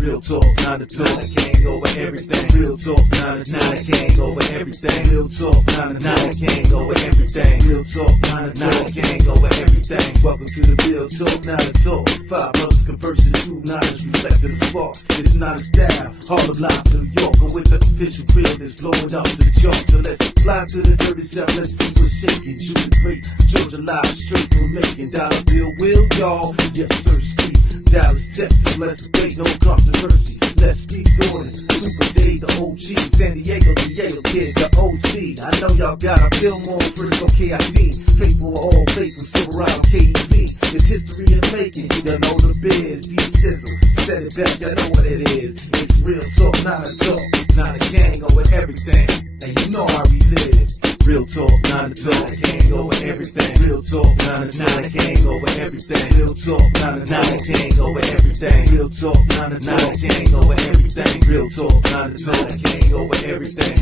Real talk, 9 to 2. I can't go with everything. Real talk, 9 to 2. I can't go with everything. Real talk, 9 to 2. I can't go with everything. Real talk, 9 to 2. I can't go with everything. Welcome to the Real Talk, 9 to 2. 5 brothers conversing, 2 knowledge, reflecting the spark. It's not a style, Harlem Live, New York. Or with the official grill that's blowing up the joint. So let's fly to the dirty south, let's see what's shaking. Julie Great, Georgia Live, straight from making. Dollar bill, will y'all? Yes, sir, see. Dallas, Texas, let's debate, no controversy. Let's keep going. Super Day, the OG. San Diego, the Yale Kid, the OG. I know y'all got a film on Frisco, KID. Faithful, all faithful, Silverado, KEV. It's history in making. You don't know the biz. Deep sizzle, said it best, I know what it is. It's real talk, not a talk. Not a gang over everything. And you know how we live. Real talk, 9 to 2. I can't go with everything. Real talk, 9 to 2. I can't go with everything. Real talk, 9 to 2. I can't go with everything. Real talk, 9 to 2. I can't go with everything. Real talk, 9 to 2. I can't go with everything.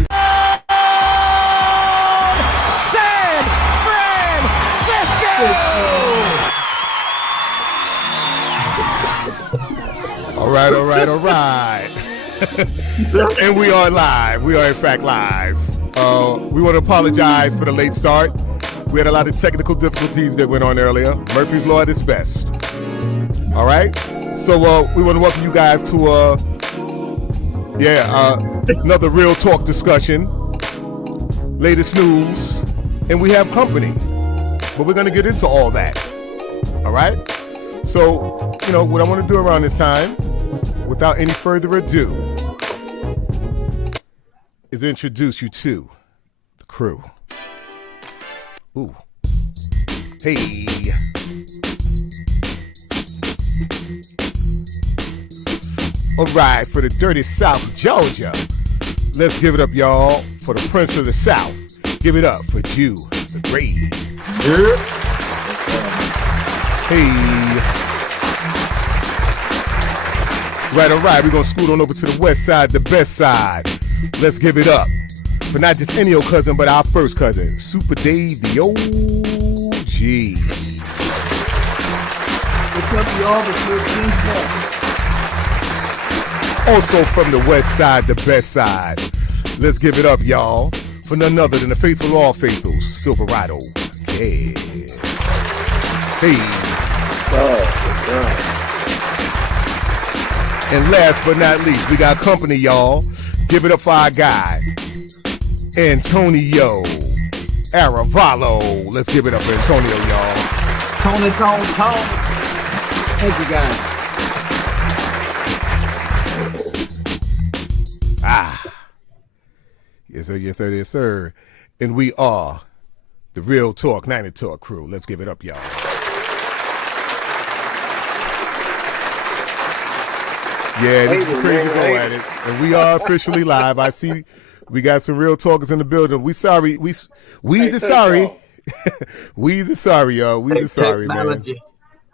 San Francisco! All right. And we are live. We are in fact live. We want to apologize for the late start. We had a lot of technical difficulties that went on earlier. Murphy's Law at its best. All right. So we want to welcome you guys to another Real Talk discussion. Latest news, and we have company. But we're going to get into all that. All right. So, you know, what I want to do around this time, without any further ado, is introduce you to the crew. Ooh. Hey. All right, for the dirty South Georgia, let's give it up, y'all, for the Prince of the South. Give it up for Jew, the Great. Hey. Right, all right, we're going to scoot on over to the west side, the best side. Let's give it up for not just any old cousin, but our first cousin, Super Dave, the OG. What's up, y'all? Also from the west side, the best side. Let's give it up, y'all, for none other than the faithful all faithfuls, Silverado. Yeah. Hey. And last but not least, we got company, y'all. Give it up for our guy, Antonio Arevalo. Let's give it up for Antonio, y'all. Tony. Thank you, guys. Yes, sir. And we are the Real Talk 90 Talk crew. Let's give it up, y'all. Yeah, this is crazy go at it. And we are officially live. I see we got some real talkers in the building. We sorry. Weez is sorry. Weez is sorry, y'all. Weez is sorry, man.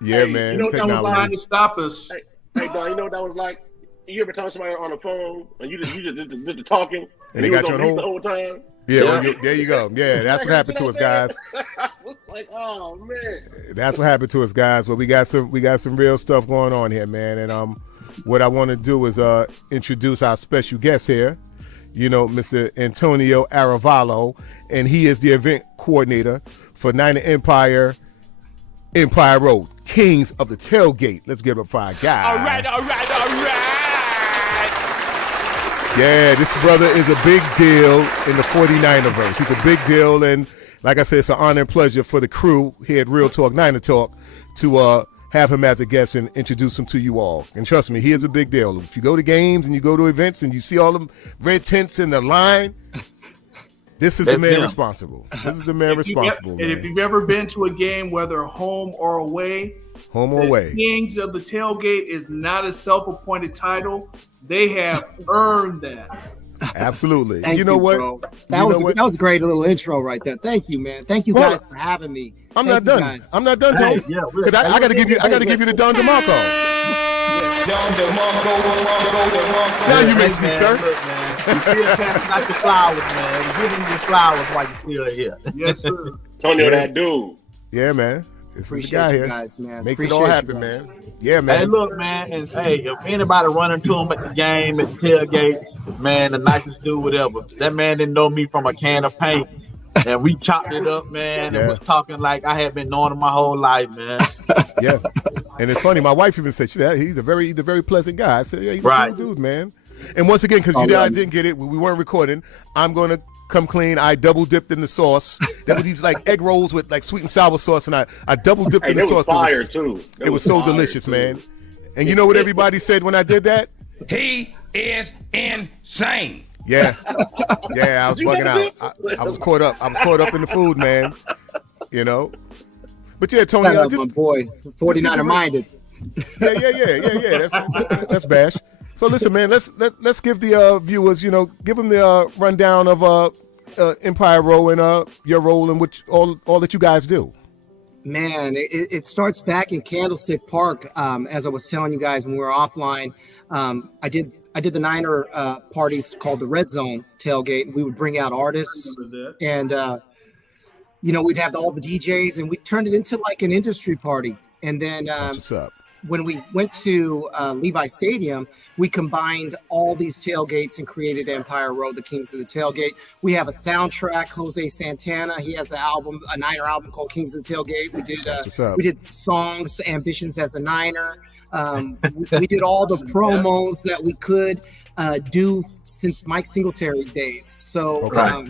Yeah, man. You know what that was trying to stop us. Hey, dog, you know what that was like? You ever talk to somebody on the phone and you just did the talking and they got you on hold the whole time? Yeah, well, there you go. Yeah, that's what happened to us, guys. I was like, oh man. That's what happened to us, guys. But we got some real stuff going on here, man. And what I want to do is introduce our special guest here, you know, Mr. Antonio Arevalo, and he is the event coordinator for 90 Empire Road, Kings of the Tailgate. Let's give it up for our guy. All right. Yeah, this brother is a big deal in the 49erverse. He's a big deal, and like I said, it's an honor and pleasure for the crew here at Real Talk 90 Talk to have him as a guest and introduce him to you all. And trust me, he is a big deal. If you go to games and you go to events and you see all them red tents in the line, this is the man responsible. This is the man responsible. And if you've ever been to a game, whether home or away, Kings of the Tailgate is not a self-appointed title. They have earned that. Absolutely. Thank you know what? Bro. That was a great little intro right there. Thank you, man. Thank you guys for having me. I'm not done, Tony. Yeah, I gotta give you the Don DeMarco. Now you may speak, sir. You still passing out your flowers, man. Give them your flowers while you're still here. Yes, sir. Antonio, that dude. Yeah, man. This Appreciate is the guy you here. guys, man. Makes Appreciate it all you happen, guys. man. Yeah, man. Hey, look, man, and hey, if anybody run into him at the game, at the tailgate, man, the nicest dude, whatever. That man didn't know me from a can of paint, and we chopped it up, man, and was talking like I had been knowing him my whole life, man. Yeah, and it's funny. My wife even said, "He's a very pleasant guy." I said, "Yeah, he's a cool dude, man." And once again, because you guys didn't get it, we weren't recording. I'm gonna come clean. I double dipped in the sauce. There were these like egg rolls with like sweet and sour sauce, and I double dipped in the sauce. Fire too. It was so delicious, man. And you know what everybody said when I did that? He is insane. Yeah, I was bugging out. I was caught up. I was caught up in the food, man. You know. But yeah, Tony, my boy, 49er minded. Yeah. That's Bash. So listen, man. Let's give the viewers, give them the rundown of Empire Row and your role in which all that you guys do. Man, it starts back in Candlestick Park. As I was telling you guys when we were offline, I did the Niner parties called the Red Zone tailgate. We would bring out artists, and we'd have all the DJs, and we turned it into like an industry party. And then That's what's up. When we went to Levi Stadium, we combined all these tailgates and created Empire Row, the Kings of the Tailgate. We have a soundtrack. Jose Santana, he has a Niner album called Kings of the Tailgate. We did songs, Ambitions as a Niner. We did all the promos that we could do since Mike Singletary days. So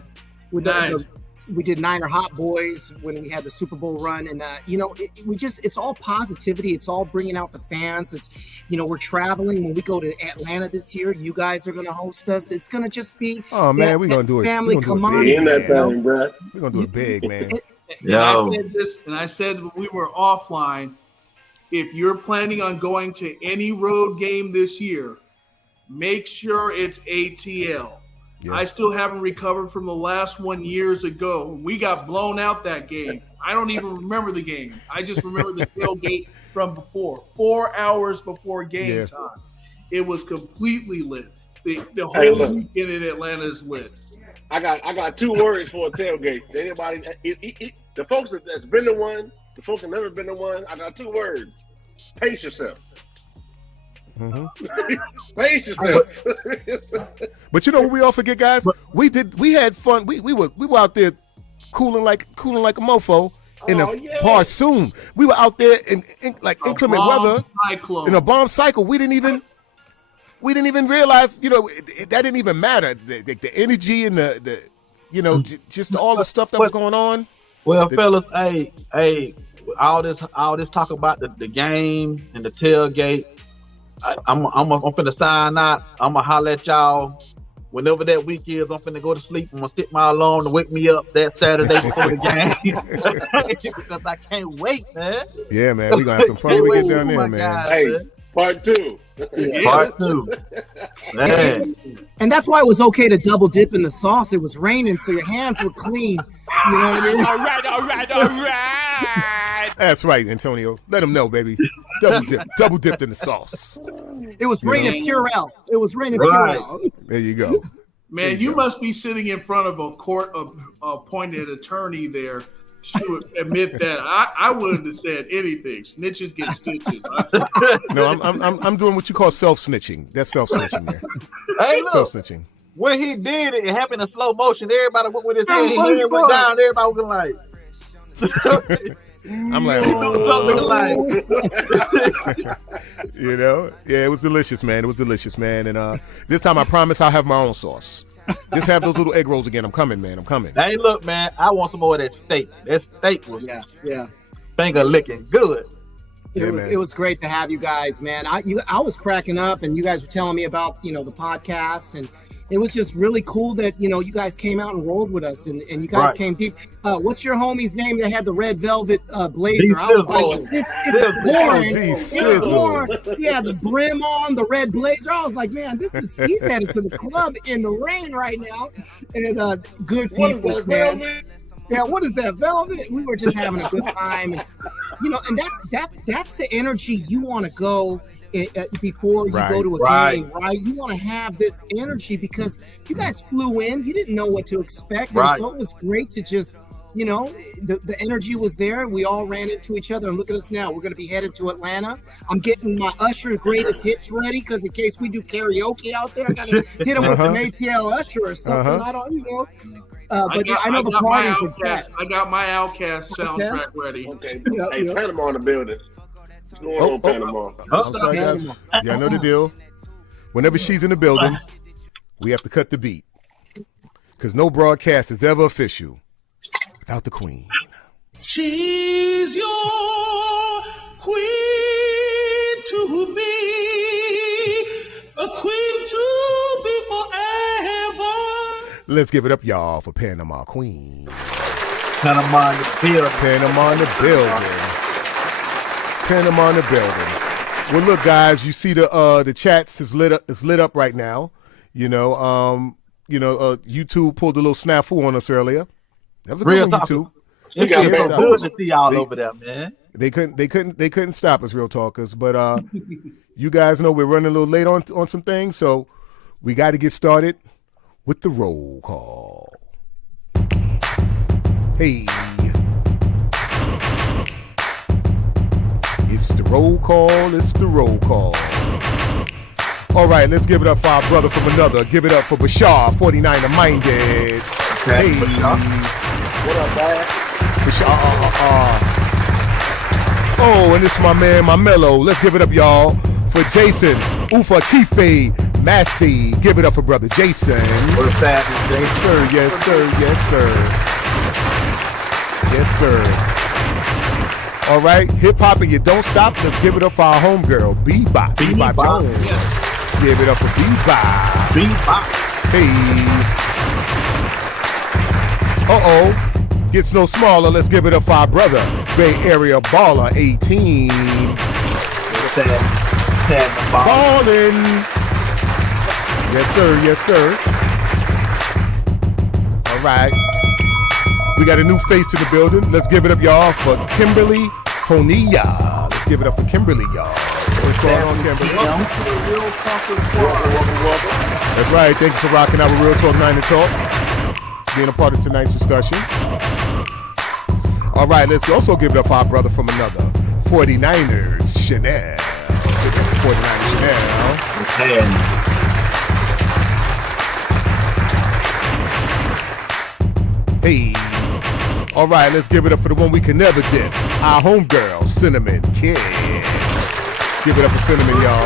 we did Niner Hot Boys when we had the Super Bowl run, and it's all positivity. It's all bringing out the fans. It's we're traveling. When we go to Atlanta this year, you guys are going to host us. It's going to just be we're going to do it. Family, come on, in that thing, bro. We're going to do it big, man. I said when we were offline, if you're planning on going to any road game this year, make sure it's ATL. Yeah. I still haven't recovered from the last one years ago. We got blown out that game. I don't even remember the game. I just remember the tailgate from before, 4 hours before game time. It was completely lit. The whole weekend in Atlanta is lit. I got 2 words for a tailgate. Anybody, the folks that's been to one, the folks that never been to one, I got 2 words. Pace yourself. Mm-hmm. Pace yourself. But you know what we all forget, guys? We had fun. We were out there cooling like a mofo in a Barsoom. We were out there in inclement weather in a bomb cycle. We didn't even realize, that didn't even matter. The energy and the just all the stuff that was going on. Well, fellas, hey, all this talk about the game and the tailgate. I'm finna sign out. I'm gonna holler at y'all whenever that week is. I'm finna go to sleep. I'm gonna set my alarm to wake me up that Saturday before the game because I can't wait, man. Yeah, man, we gonna have some fun when we get down there, man. God, hey, part 2. Part 2. Man. And that's why it was okay to double dip in the sauce. It was raining, so your hands were clean. You know what I mean? All right. That's right, Antonio. Let them know, baby. Double dipped in the sauce. It was raining Purell. It was raining Purell. There you go. Man, you must be sitting in front of a court of appointed attorney there to admit that. I wouldn't have said anything. Snitches get stitches. No, I'm doing what you call self-snitching. That's self-snitching there. Hey, look. Self-snitching. When he did it happened in slow motion. Everybody went with his head. His head went down. Everybody was like. I'm like, it was delicious, man. It was delicious, man. And this time I promise I'll have my own sauce. Just have those little egg rolls again. I'm coming, man. I'm coming. Hey, look, man. I want some more of that steak. That steak was yeah. finger licking good. It was great to have you guys, man. I was cracking up, and you guys were telling me about the podcast, and it was just really cool that you guys came out and rolled with us, and you guys came deep. What's your homie's name that had the red velvet blazer? I was like, it's boring. It's boring. Yeah, the brim on, the red blazer. I was like, man, he's headed to the club in the rain right now. And good people, man. Yeah, what is that, velvet? We were just having a good time, and and that's the energy you want to go. Before you go to a game, right? You want to have this energy because you guys flew in. You didn't know what to expect. And so it was great to just you know, the energy was there. We all ran into each other, and look at us now. We're going to be headed to Atlanta. I'm getting my Usher greatest hits ready because in case we do karaoke out there, I got to hit them with an ATL Usher or something. I don't, you know. But I know the parties are packed. I got my Outcast soundtrack ready. Okay. Hey, Panama in the building. What's going on, Panama? I'm sorry, guys. Yeah, I know the deal. Whenever she's in the building, we have to cut the beat. Because no broadcast is ever official without the queen. She's your queen to be, a queen to be forever. Let's give it up, y'all, for Panama Queen. Panama in the building. Panama in the building. Panama in the building. Well, look, guys, you see the chats is lit up right now. You know, YouTube pulled a little snafu on us earlier. That was a good one, YouTube. It's so good to see y'all over there, man. They couldn't stop us, Real Talkers. But you guys know we're running a little late on some things, so we got to get started with the roll call. Hey. It's the roll call. It's the roll call. All right, let's give it up for our brother from another. Give it up for Bashar, 49er Minded. Okay, Hey. Bashar. What up, man? Bashar. Oh, and this is my man, my mellow. Let's give it up, y'all, for Jason, Ufa Kife, Massey. Give it up for brother Jason. What's that? Yes, sir. Yes, sir. Yes, sir. Yes, sir. All right, hip hop and you don't stop. Let's give it up for our homegirl, Bebop. Bebop Jones. Give it up for Bebop. Bebop. Hey. Uh-oh. Gets no smaller. Let's give it up for our brother, Bay Area Baller 18. What's that? Ballin'. Yes, sir. Yes, sir. All right. We got a new face in the building. Let's give it up, y'all, for Kimberly Honilla. Let's give it up for Kimberly, y'all. What's going on, Kimberly? Welcome to the Real Talker Welcome. That's right. Thank you for rocking out with Real Talk 9 to Talk. Being a part of tonight's discussion. All right, let's also give it up for our brother from another, 49ers, Chanel. Give it up for 49ers, Chanel. Hey. All right, let's give it up for the one we can never diss. Our homegirl, Cinnamon Kiss. Give it up for Cinnamon, y'all.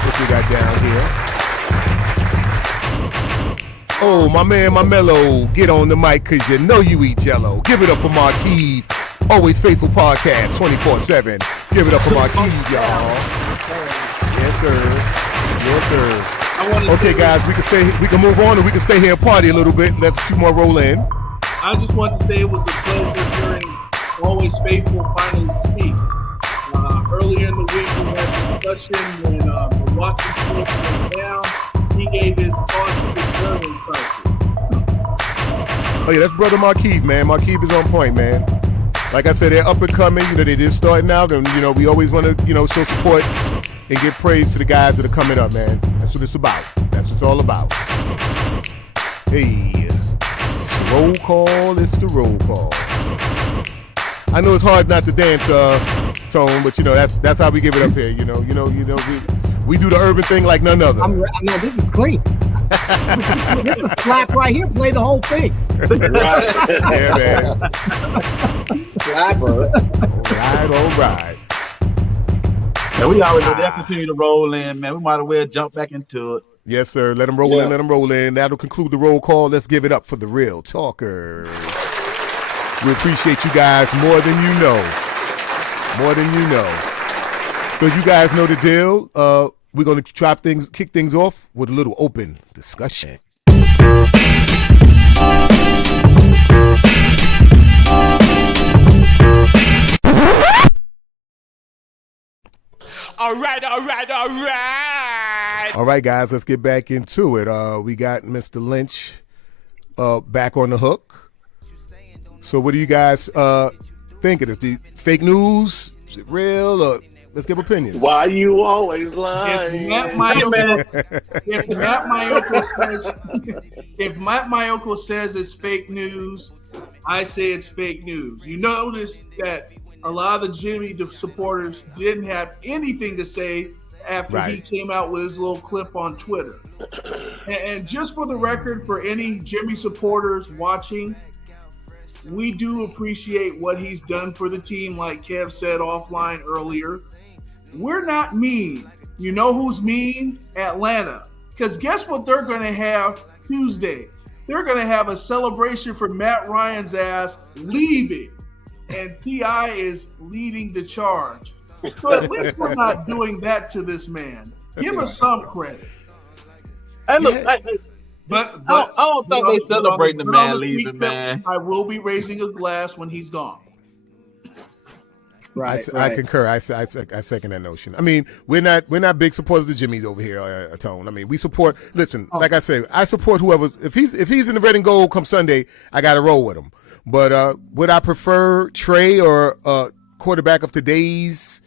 What we got down here? Oh, my man, my mellow. Get on the mic, because you know you eat jello. Give it up for Marquise. Always faithful podcast, 24/7. Give it up for Marquise, y'all. Yes, sir. Yes, sir. Okay, guys, we can move on, and we can stay here and party a little bit. Let's two more roll in. I just want to say it was a pleasure hearing Always Faithful finally speak. Earlier in the week, we had a discussion when the Watson Smith went down. He gave his thoughts to the very insightful. Oh, yeah, that's Brother Marquise, man. Marquise is on point, man. Like I said, they're up and coming. You know, they just starting out, and, you know, we always want to, you know, show support and give praise to the guys that are coming up, man. That's what it's about. That's what it's all about. Hey, it's the roll call. It's the roll call. I know it's hard not to dance, Tone, but you know that's how we give it up here. You know, we do the urban thing like none other. No, this is clean. This is slap right here. Play the whole thing. Right. Yeah, man. Slapper. All right. And we always let that continue to roll in, man. We might as well jump back into it. Yes, sir. Let them roll in. Let them roll in. That'll conclude the roll call. Let's give it up for the Real Talkers. We appreciate you guys more than you know. More than you know. So you guys know the deal. We're going to kick things off with a little open discussion. All right. All right, guys, let's get back into it. We got Mr. Lynch back on the hook. So what do you guys think of this? The fake news? Is it real? Or Let's give opinions. Why you always lying? If Matt Mayoko says it's fake news, I say it's fake news. You notice that a lot of the Jimmy supporters didn't have anything to say after he came out with his little clip on Twitter. And just for the record, for any Jimmy supporters watching, we do appreciate what he's done for the team, like Kev said offline earlier. We're not mean. You know who's mean? Atlanta. Because guess what they're going to have Tuesday? They're going to have a celebration for Matt Ryan's ass leaving. And T.I. is leading the charge. So at least we're not doing that to this man. Give us some credit. Hey, look, But I don't think they celebrating the man leaving, man. I will be raising a glass when he's gone. Right, I concur. I second that notion. I mean, we're not big supporters of Jimmy's over here, Tone. I mean, we support. Listen, like I say, I support whoever. If he's in the red and gold come Sunday, I got to roll with him. But would I prefer Trey or quarterback of today's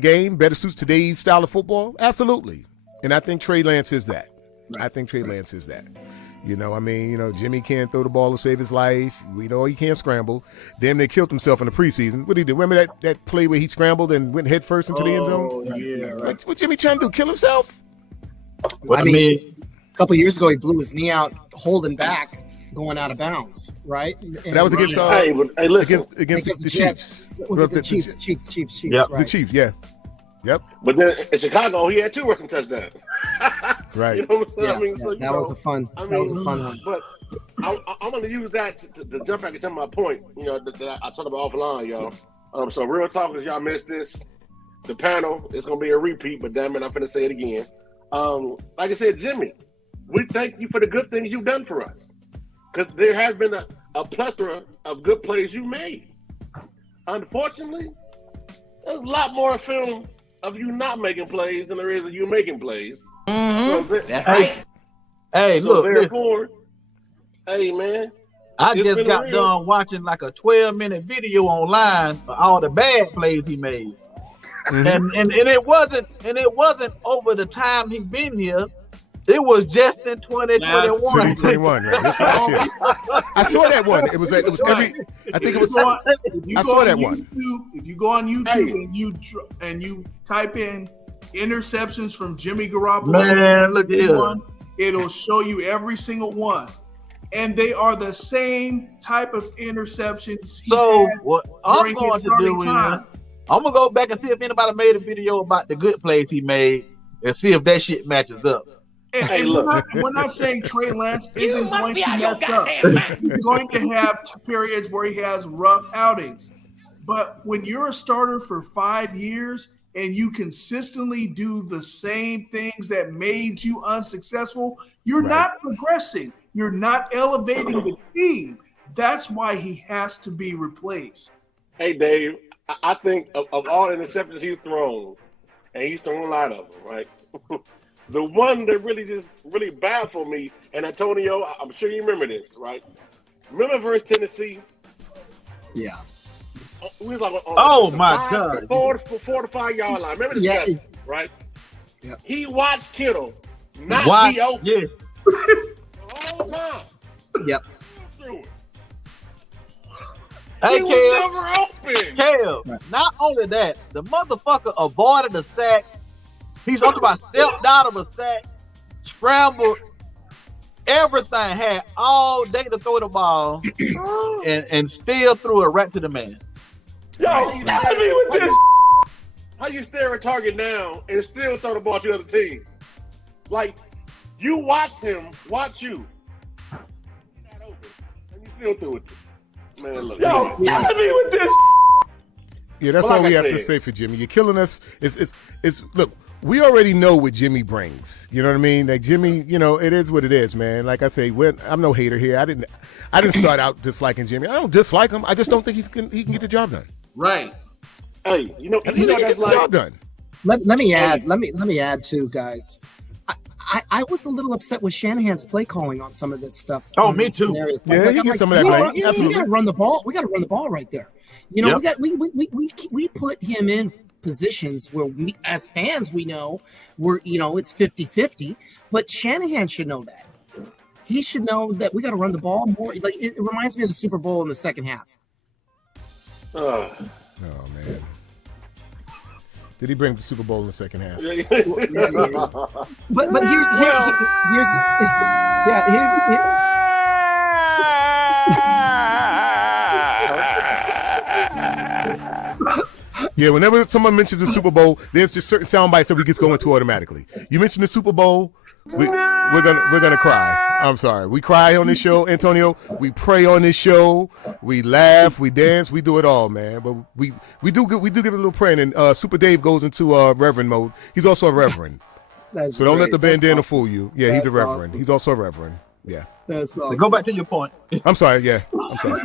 game? Better suits today's style of football? Absolutely. And I think Trey Lance is that. You know, I mean, Jimmy can't throw the ball to save his life. We know he can't scramble. Damn, they killed himself in the preseason. What did he do? Remember that play where he scrambled and went head first into the end zone? Yeah, right. What Jimmy trying to do? Kill himself? I mean, a couple of years ago, he blew his knee out, holding back, going out of bounds, right? And that was against against the Chiefs. Was it the Chiefs? Chiefs. Yeah, right. the Chiefs. Yeah. Yep. But then in Chicago, he had 2 rushing touchdowns. Right. You know what I'm saying? Yeah, I mean, so, that was a fun one. But I'm going to use that to jump back and tell my point. That I talked about offline, y'all. So real talk, if y'all missed this, the panel, it's going to be a repeat, but damn it, I'm going to say it again. Like I said, Jimmy, we thank you for the good things you've done for us. Because there has been a plethora of good plays you made. Unfortunately, there's a lot more film of you not making plays than there is of you making plays. Mm-hmm. So, that's right. Hey, so look, therefore, hey man, I just got done watching like a 12-minute video online for all the bad plays he made, and it wasn't over the time he been here. It was just in 2021. 2021, right? That's shit. I saw that one. It was every. I think it was. I saw that one. If you go on YouTube and you type in interceptions from Jimmy Garoppolo, man, look here. It'll show you every single one, and they are the same type of interceptions. So what I'm going to do is I'm gonna go back and see if anybody made a video about the good plays he made and see if that shit matches up. And we're not saying Trey Lance isn't going to mess up. He's going to have periods where he has rough outings. But when you're a starter for 5 years and you consistently do the same things that made you unsuccessful, you're not progressing. You're not elevating the team. That's why he has to be replaced. Hey, Dave, I think of all the interceptions he's thrown, and he's thrown a lot of them, right? The one that really baffled me, and Antonio, I'm sure you remember this, right? Remember versus Tennessee? Yeah. We was like on God. 4 to 5 yard line. Remember this, right? Yeah. He watched Kittle not be open. Yeah. The whole time. Yep. Hey, he was never open. Kev, not only that, the motherfucker avoided a sack. He's talking about stepped out of a sack, scrambled, everything, had all day to throw the ball, and still threw it right to the man. Yo, me with this. How you stare at target now and still throw the ball to the other team? Like, you watch him, watch you. Not open, and you still threw it. Man, look. Yo, me with this. Yeah, that's all we have to say for Jimmy. You're killing us. It's look. We already know what Jimmy brings. You know what I mean? Like Jimmy, it is what it is, man. Like I say, I'm no hater here. I didn't start out disliking Jimmy. I don't dislike him. I just don't think he can get the job done. Right. Hey, he can get the job done. Let me add too, guys. I was a little upset with Shanahan's play calling on some of this stuff. Oh, me too. Scenarios. Yeah, he gets some of that blame. Absolutely. We got to run the ball. We got to run the ball right there. We put him in positions where we, as fans, we know it's 50-50, but Shanahan should know that. He should know that we got to run the ball more. Like it reminds me of the Super Bowl in the second half. Oh man. Did he bring the Super Bowl in the second half? But here's Yeah, whenever someone mentions the Super Bowl, there's just certain sound bites that we just go into automatically. You mention the Super Bowl, we're gonna cry. I'm sorry. We cry on this show, Antonio. We pray on this show. We laugh. We dance. We do it all, man. But we do give a little praying. And Super Dave goes into Reverend mode. He's also a Reverend. So don't let the bandana fool you. Yeah, he's a Reverend. Awesome. He's also a Reverend. Yeah. That's awesome. Go back to your point. I'm sorry. Yeah. I'm sorry.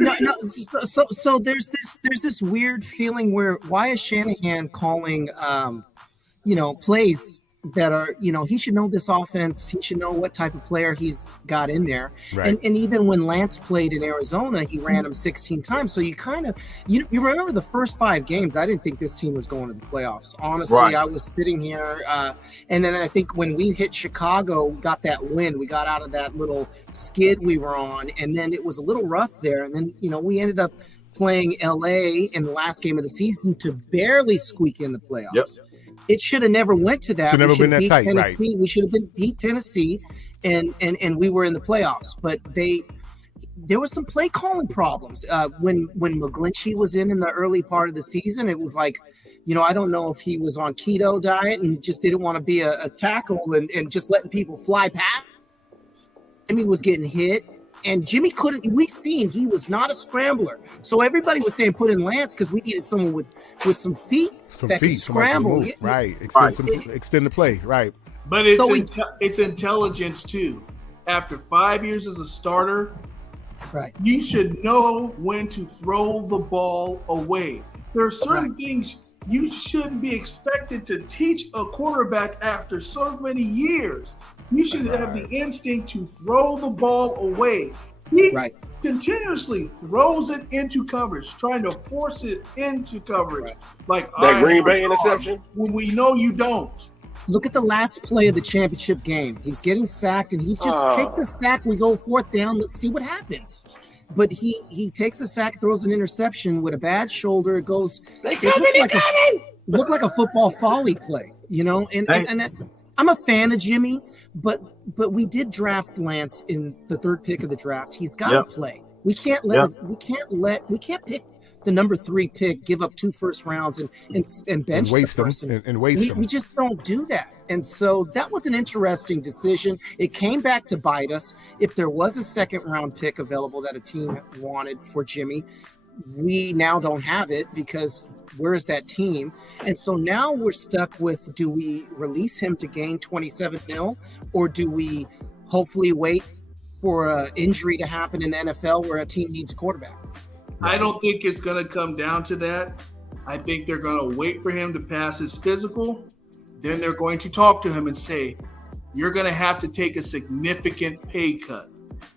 So there's this weird feeling where why is Shanahan calling plays that are, he should know this offense. He should know what type of player he's got in there. Right. And even when Lance played in Arizona, he ran him 16 times. So you kind of, you remember the first 5 games, I didn't think this team was going to the playoffs. Honestly, right. I was sitting here. And then I think when we hit Chicago, got that win, we got out of that little skid we were on. And then it was a little rough there. And then, we ended up playing LA in the last game of the season to barely squeak in the playoffs. Yep. It should have never went to that. Should never been that tight, right? We should have beat Tennessee, and we were in the playoffs. But there was some play calling problems. When McGlinchey was in the early part of the season, it was like, I don't know if he was on keto diet and just didn't want to be a tackle and just letting people fly past. Jimmy was getting hit. And Jimmy he was not a scrambler. So everybody was saying put in Lance because we needed someone with some feet that could scramble. Right. Extend the play. Right. But it's intelligence too. After 5 years as a starter, right, you should know when to throw the ball away. There are certain things you shouldn't be expected to teach a quarterback after so many years. You should have the instinct to throw the ball away. He continuously throws it into coverage, trying to force it into coverage. Like that Green Bay interception? When we know you don't. Look at the last play of the championship game. He's getting sacked, and he just take the sack. We go 4th down. Let's see what happens. But he takes the sack, throws an interception with a bad shoulder. It goes. Looked like a football folly play, And I'm a fan of Jimmy, but we did draft Lance in the 3rd pick of the draft. He's got to play. We can't pick the number 3 pick, give up 2 first rounds and bench waste the person. them and waste them. We just don't do that. And so that was an interesting decision. It came back to bite us. If there was a 2nd round pick available that a team wanted for Jimmy, we now don't have it because where is that team? And so now we're stuck with, do we release him to gain $27 million, or do we hopefully wait for an injury to happen in the NFL where a team needs a quarterback? I don't think it's going to come down to that. I think they're going to wait for him to pass his physical. Then they're going to talk to him and say, you're going to have to take a significant pay cut.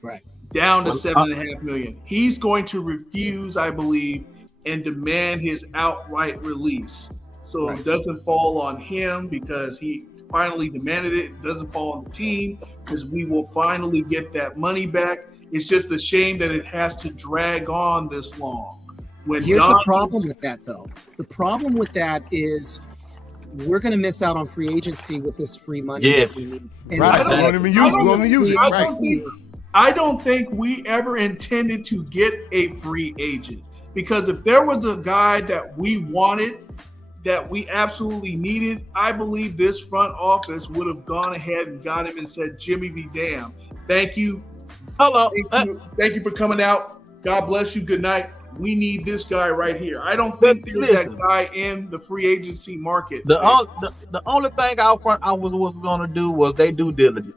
Right. Down to $7.5 million. He's going to refuse, I believe, and demand his outright release. So it doesn't fall on him because he finally demanded it. It doesn't fall on the team because we will finally get that money back. It's just a shame that it has to drag on this long. Here's the problem with that, though. The problem with that is we're going to miss out on free agency with this free money that we need. And right. We won't even use it. I don't think we ever intended to get a free agent, because if there was a guy that we wanted, that we absolutely needed, I believe this front office would have gone ahead and got him and said, Jimmy be damned. Thank you. Hello. Thank you for coming out. God bless you. Good night. We need this guy right here. I don't think there's that guy in the free agency market. The only thing I was going to do was they due diligence.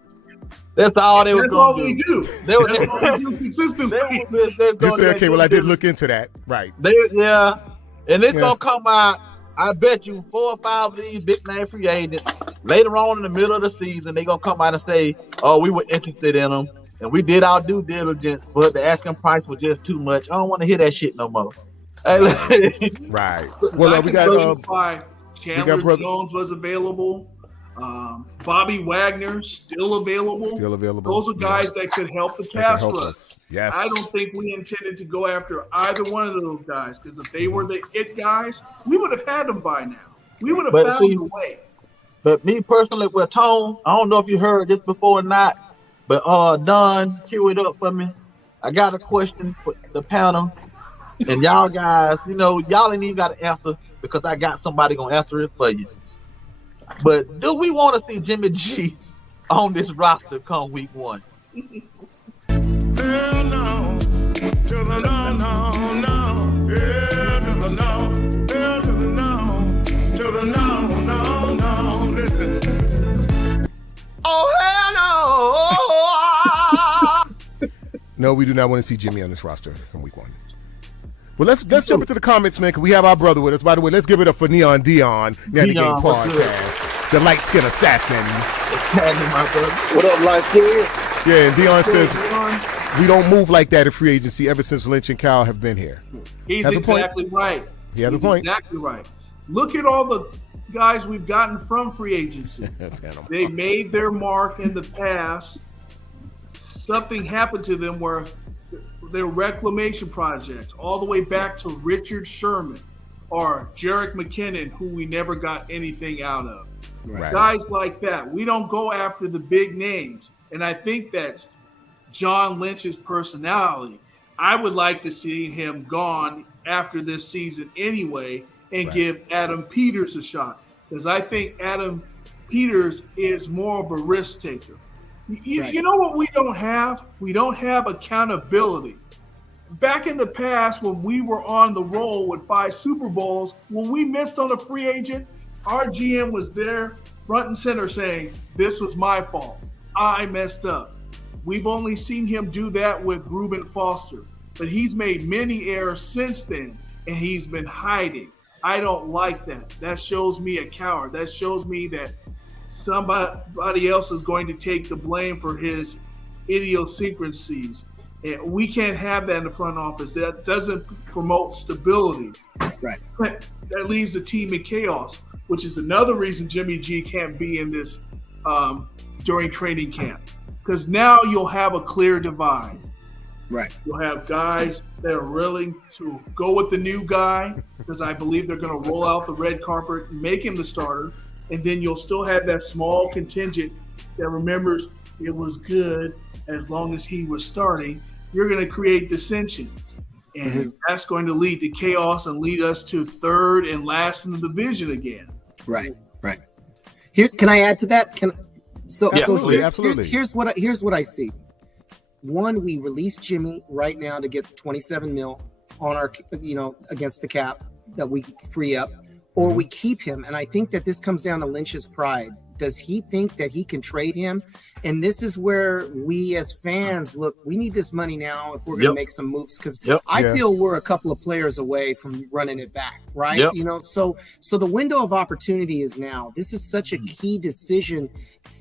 That's all they were going to do. That's all we do consistently. Just say, okay, well, I did look into that. Right. And it's going to come out, I bet you 4 or 5 of these big name free agents, later on in the middle of the season, they're going to come out and say, oh, we were interested in them, and we did our due diligence, but the asking price was just too much. I don't want to hear that shit no more. Right. Well, we got Chandler Jones was available. Bobby Wagner still available. Those are guys that could help the pass rush. Yes. I don't think we intended to go after either one of those guys because if they were the it guys, we would have had them by now. We would have found a way. But me personally, with Tone, I don't know if you heard this before or not, but Don, cue it up for me. I got a question for the panel, and y'all guys, y'all ain't even got to answer because I got somebody gonna answer it for you. But do we want to see Jimmy G on this roster come week 1? Hell no, to the no, no, no, yeah, to the no, hell to the no, to the no, no, no, listen. Oh, hell no. No, we do not want to see Jimmy on this roster from week 1. Well, let's jump into the comments, man, because we have our brother with us. By the way, let's give it up for Neon Dion, Nanny Game Podcast, the light skin assassin. What up, light skin? Yeah, and Dion says we don't move like that in free agency ever since Lynch and Kyle have been here. He's exactly right. He has a point. Exactly right. Look at all the guys we've gotten from free agency. They made their mark in the past. Something happened to them where their reclamation projects, all the way back to Richard Sherman or Jerick McKinnon, who we never got anything out of. Right. Guys like that. We don't go after the big names. And I think that's John Lynch's personality. I would like to see him gone after this season anyway and give Adam Peters a shot. Because I think Adam Peters is more of a risk taker. You know what we don't have? We don't have accountability. Back in the past, when we were on the roll with 5 Super Bowls, when we missed on a free agent, our GM was there front and center saying, this was my fault. I messed up. We've only seen him do that with Reuben Foster, but he's made many errors since then, and he's been hiding. I don't like that. That shows me a coward. That shows me that somebody else is going to take the blame for his idiosyncrasies. And we can't have that in the front office. That doesn't promote stability. Right. That leaves the team in chaos, which is another reason Jimmy G can't be in this during training camp. Because now you'll have a clear divide. Right. You'll have guys that are willing to go with the new guy, because I believe they're going to roll out the red carpet and make him the starter. And then you'll still have that small contingent that remembers it was good as long as he was starting. You're going to create dissension. And that's going to lead to chaos and lead us to third and last in the division again. Right. Can I add to that? Absolutely. Here's what I see. One, we release Jimmy right now to get $27 million on our, against the cap that we free up, or we keep him. And I think that this comes down to Lynch's pride. Does he think that he can trade him? And this is where we as fans look, we need this money now if we're going to make some moves, because I feel we're a couple of players away from running it back, right? So the window of opportunity is now. This is such a key decision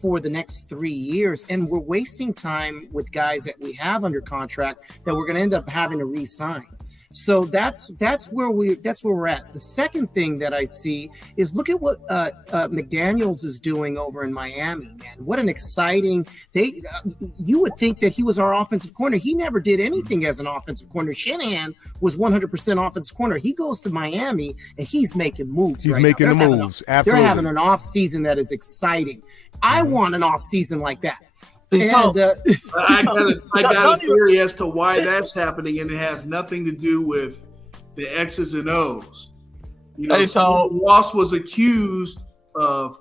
for the next 3 years, and we're wasting time with guys that we have under contract that we're going to end up having to re-sign. So that's where we're at. The second thing that I see is look at what McDaniels is doing over in Miami, man. What an exciting you would think that he was our offensive corner. He never did anything as an offensive corner. Shanahan was 100% offensive corner. He goes to Miami and he's making moves. He's making the moves. Absolutely. They're having an off season that is exciting. I want an off season like that. And I got a theory as to why that's happening, and it has nothing to do with the X's and O's. Ross was accused of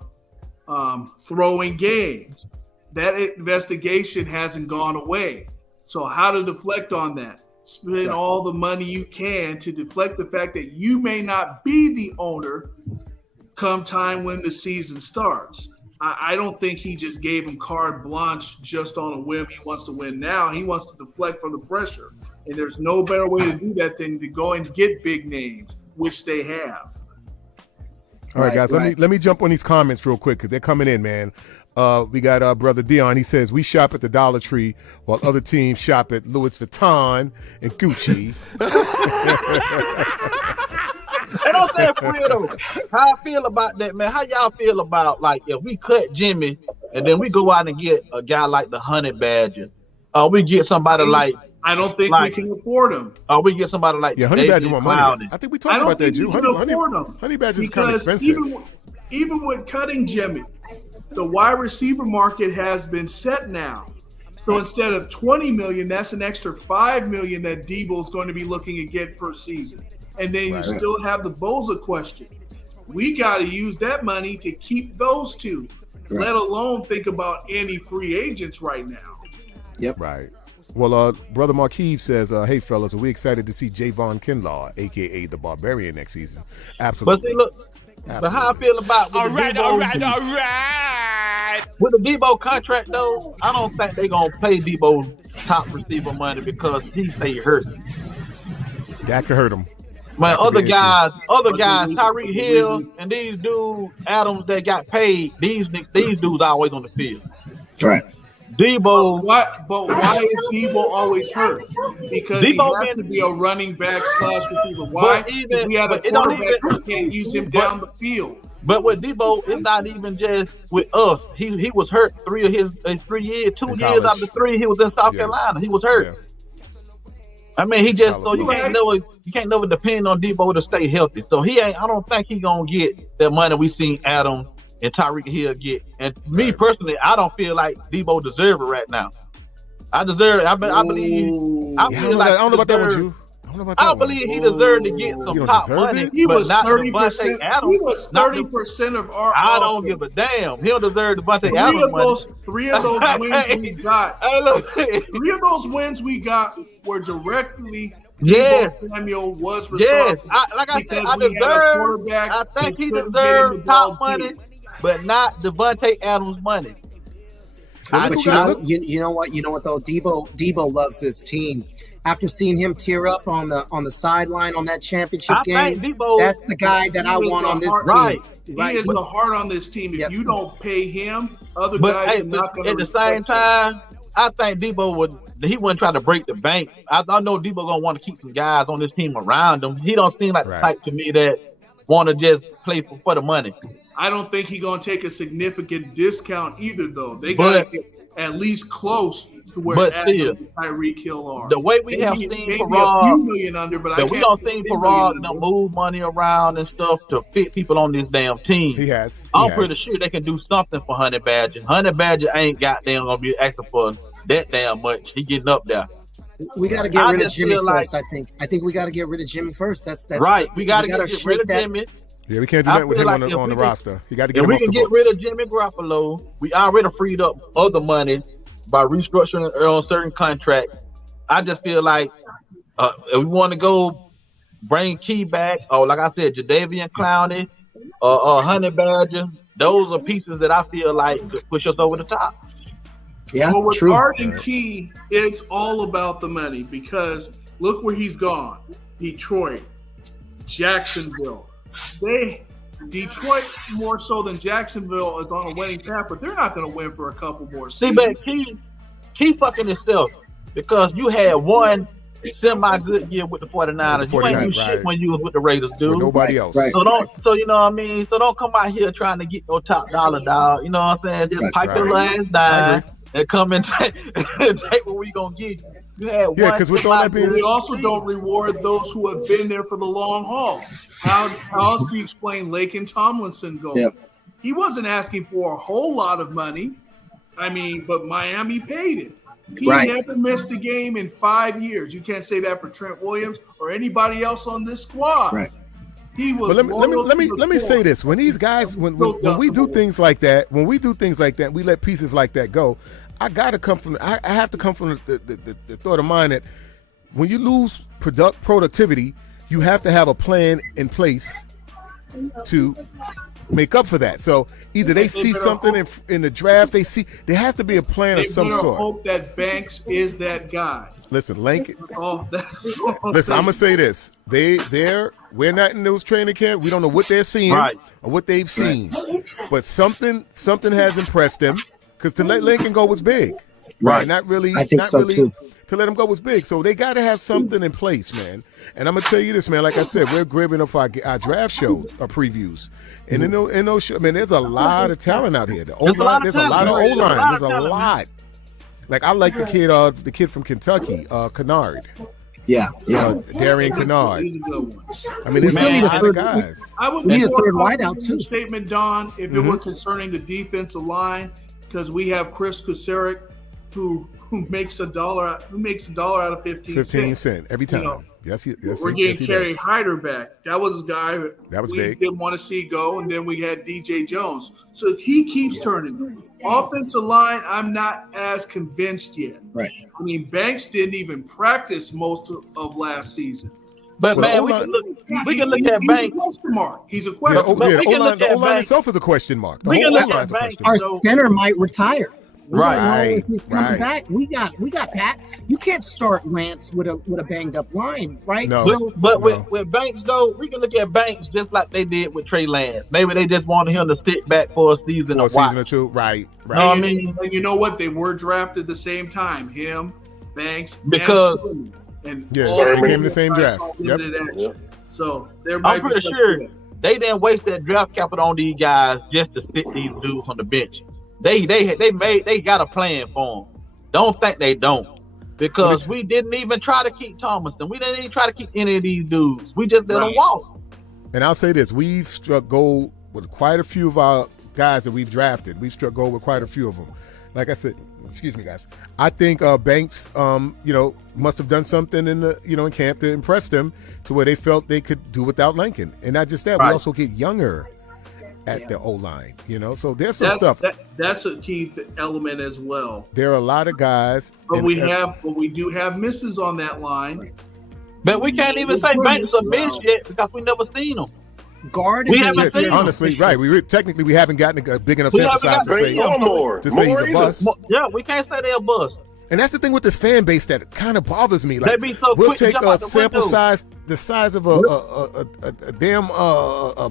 throwing games. That investigation hasn't gone away. So how to deflect on that? Spend all the money you can to deflect the fact that you may not be the owner come time when the season starts. I don't think he just gave him carte blanche just on a whim. He wants to win now. He wants to deflect from the pressure. And there's no better way to do that than to go and get big names, which they have. All right, guys, let me jump on these comments real quick because they're coming in, man. We got our brother Dion. He says, we shop at the Dollar Tree while other teams shop at Louis Vuitton and Gucci. And I'm saying for real though, how I feel about that, man. How y'all feel about like if we cut Jimmy and then we go out and get a guy like the Honey Badger, we get somebody like. I don't think we can afford him. We get somebody like Honey Badger want money. I think we talked about that, Jew. Honey Badger is kind of expensive. Even with cutting Jimmy, the wide receiver market has been set now. So instead of $20 million, that's an extra $5 million that Debo's going to be looking to get per season. And then you still have the Boza question. We got to use that money to keep those two, let alone think about any free agents right now. Yep. Right. Well, Brother Marquise says, hey, fellas, are we excited to see Javon Kinlaw, a.k.a. the Barbarian, next season? Absolutely. But see, look, but how I feel about all right. With the Debo contract, though, I don't think they're going to pay Debo top receiver money because he stay hurt. That could hurt him. Man, other guys, Tyreek Hill and these dudes, Adams, that got paid, these dudes always on the field. Right. Debo. But why is Debo always hurt? Because Debo he has to be a running back / receiver. Why? Because we have a quarterback who can't use him down the field. But with Debo, it's not even just with us. He was hurt 3 of his 3 years, 2 years out of the 3 he was in South Carolina. He was hurt. Yeah. I mean, he just you can't never depend on Debo to stay healthy. So I don't think he gonna get that money we seen Adam and Tyreek Hill get. And me personally, I don't feel like Debo deserve it right now. I deserve it. I believe. I feel like I don't know about that one, Jew. I believe he deserved to get some top money. He was 30%. He was 30% of our. I don't give a damn. He'll deserve Devontae Adams money. 3 of those wins we got. 3 of those wins we got were directly. Yes, Samuel was responsible. Yes, I think he deserved top money, but not Devontae Adams money. But you know what though, Debo loves this team. After seeing him tear up on the sideline on that championship game, that's the guy that I want on this team. Right. He is the heart on this team. If you don't pay him, other guys are not going to. At the same time, I think Debo wouldn't try to break the bank. I know Debo gonna want to keep some guys on this team around him. He don't seem like the type to me that want to just play for the money. I don't think he's gonna take a significant discount either, though. They gotta get at least close to where Adams and Tyreek Hill are. The way we have seen Farad, a few million under, but we don't see Farad move money around and stuff to fit people on this damn team. He has. I'm pretty sure they can do something for Honey Badger. Honey Badger ain't goddamn gonna be asking for that damn much. He getting up there. We got to get rid of Jimmy first. I think we got to get rid of Jimmy first. That's right. We got to get rid of Jimmy. Yeah, we can't do that with him on the roster. You got to get him off the books. We can get rid of Jimmy Garoppolo. We already freed up other money by restructuring on certain contracts. I just feel like if we want to go bring Key back, or like I said, Jadeveon Clowney, Honey Badger, those are pieces that I feel like could push us over the top. Yeah, but with true. Arden Key, it's all about the money because look where he's gone. Detroit, Jacksonville. Detroit more so than Jacksonville is on a winning path, but they're not going to win for a couple more seasons. See, but Key fucking himself because you had one semi-good year with the 49ers. You ain't do shit when you was with the Raiders, dude. With nobody else. Right. So you know what I mean? So don't come out here trying to get no top dollar, dog. You know what I'm saying? Just pipe your ass down and come and take what we going to give you. Because with all that being, we also don't reward those who have been there for the long haul. How else do you explain Lakin Tomlinson going? Yep. He wasn't asking for a whole lot of money. I mean, but Miami paid him. He never missed a game in 5 years. You can't say that for Trent Williams or anybody else on this squad. Right. He was. But let me say this: when these guys, when we do things like that, we let pieces like that go. I have to come from the thought of mind that when you lose productivity, you have to have a plan in place to make up for that. So either they see something in the draft, there has to be a plan of some sort. Hope that Banks is that guy. Listen, Lincoln. Listen, I'm gonna say this: we're not in those training camp. We don't know what they're seeing or what they've seen, but something has impressed them. Because to let Lincoln go was big, right? Not really. I think so too. to let him go was big. So they got to have something in place, man. And I'm gonna tell you this, man. Like I said, we're grabbing up our draft shows, our previews, and in those shows, man, there's a lot of talent out here. The O-line, there's a lot of O-line. There's a lot. Like I like the kid from Kentucky, Kennard. Darian Kennard. I mean, there's a lot of guys. I would be more confident in the statement, Don, if it were concerning the defensive line, because we have Chris Kucerik, who makes a dollar out of 15 cents every time. We're getting Kerry Hyder back. That was a guy that was we big. Didn't want to see go, and then we had DJ Jones. So he keeps turning. Offensive line, I'm not as convinced yet. Right. I mean, Banks didn't even practice most of last season. But man, we can look at Banks. He's a question mark. He's a question mark. The O-line itself is a question mark. We can look at Banks. Our center might retire. Right. He's coming back. We got Pat. You can't start Lance with a banged up line, right? No. But with Banks though, we can look at Banks just like they did with Trey Lance. Maybe they just wanted him to sit back for a season or two. Right. Know what I mean? And you know what? They were drafted at the same time. Him, Banks, because they came the same draft. Yep. So I'm pretty sure they didn't waste that draft capital on these guys just to sit these dudes on the bench. They got a plan for them. Don't think they don't, because we didn't even try to keep Thomason. We didn't even try to keep any of these dudes. We just let them walk. And I'll say this: we've struck gold with quite a few of our guys that we've drafted. We've struck gold with quite a few of them. Like I said, excuse me, guys. I think Banks, must have done something in camp to impress them to where they felt they could do without Lincoln. And not just that, we also get younger at the O-line, so there's some stuff. That's a key element as well. There are a lot of guys. But we do have misses on that line. But we can't even say Banks a miss yet because we never seen them. Guard we haven't seen honestly, right. Technically we haven't gotten a big enough sample size to say he's a bust. Yeah, we can't say they're a bust. And that's the thing with this fan base that kind of bothers me. Like, they be so we'll take a sample size the size of a damn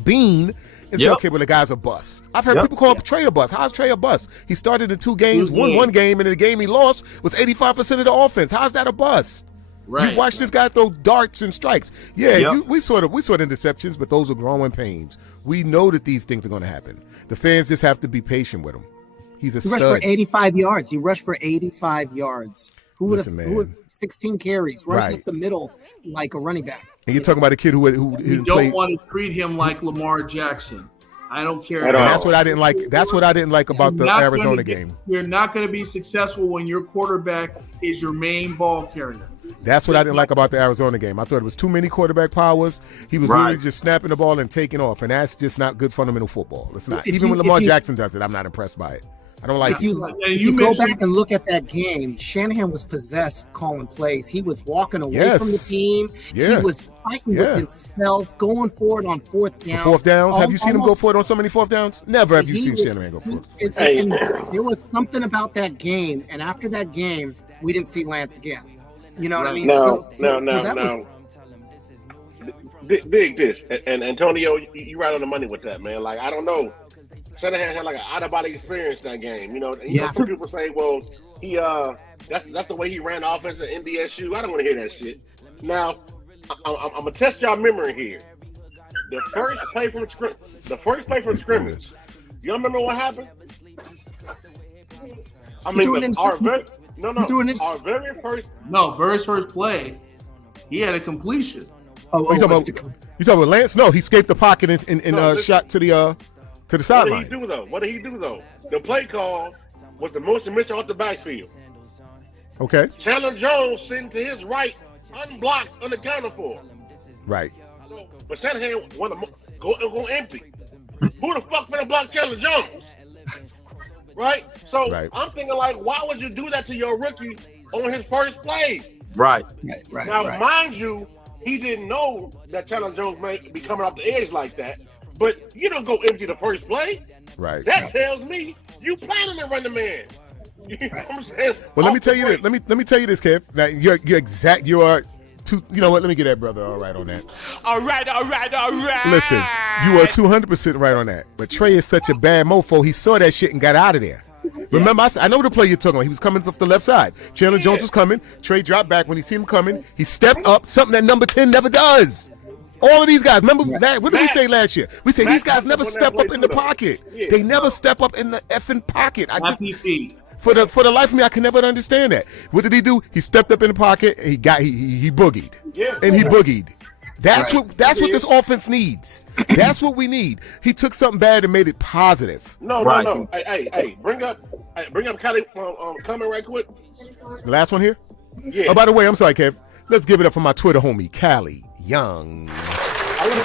bean and say, okay, well, the guy's a bust. I've heard people call Trey a bust. How's Trey a bust? He started in 2 games, won 1 game, and in the game he lost was 85% of the offense. How's that a bust? Right. You watch this guy throw darts and strikes. We sort of interceptions, but those are growing pains. We know that these things are going to happen. The fans just have to be patient with him. He's a stud. He rushed for 85 yards. He rushed for 85 yards. Who would have 16 carries running up the middle like a running back? And you're talking about a kid who you don't want to treat him like Lamar Jackson. I don't care. And that's what I didn't like. That's what I didn't like about the Arizona game. You're not going to be successful when your quarterback is your main ball carrier. That's what I didn't like about the Arizona game. I thought it was too many quarterback powers. He was really just snapping the ball and taking off, and that's just not good fundamental football. It's not. Even when Lamar Jackson does it, I'm not impressed by it. I don't like it. If you go back and look at that game, Shanahan was possessed calling plays. He was walking away from the team. He was fighting with himself, going for it on 4th down. Fourth downs? Have you seen him go for it on so many 4th downs? Never have you seen Shanahan go for it. And there was something about that game, and after that game, we didn't see Lance again. You know what I mean? No. Big dish. And Antonio, you right on the money with that, man. Like, I don't know. Shanahan had like an out-of-body experience that game. Some people say, well, he that's the way he ran the offense at NDSU. I don't want to hear that shit. Now, I'm gonna test y'all memory here. The first play from scrimmage. You remember what happened? I mean, our very first play, he had a completion. You talking about Lance? No, he escaped the pocket and shot to the sideline. What did he do though? The play call was the motion mission off the backfield. Okay. Chandler Jones sitting to his right, unblocked, unaccounted for. Right. But Shanahan want to go empty. Who the fuck finna block Chandler Jones? Right? So I'm thinking like, why would you do that to your rookie on his first play? Right. Now, mind you, he didn't know that Chandler Jones might be coming off the edge like that. But you don't go empty the first play. Right. That tells me you planning to run the man. You know what I'm saying? Well, let me tell you this. Let me tell you this, Kev. Now you are too. You know what? Let me get that brother all right on that. All right. Listen, you are 200% right on that. But Trey is such a bad mofo. He saw that shit and got out of there. Remember, I know the play you're talking about. He was coming off the left side. Chandler Jones was coming. Trey dropped back. When he seen him coming, he stepped up, something that number 10 never does. All of these guys, remember that? What did we say last year? We said these guys never step up in the pocket. They never step up in the effing pocket. For the life of me, I can never understand that. What did he do? He stepped up in the pocket and he boogied. And he boogied. That's what this offense needs. That's what we need. He took something bad and made it positive. No. Hey, bring up Cali comment right quick. The last one here? Yeah. Oh, by the way, I'm sorry, Kev. Let's give it up for my Twitter homie, Cali Young. I'm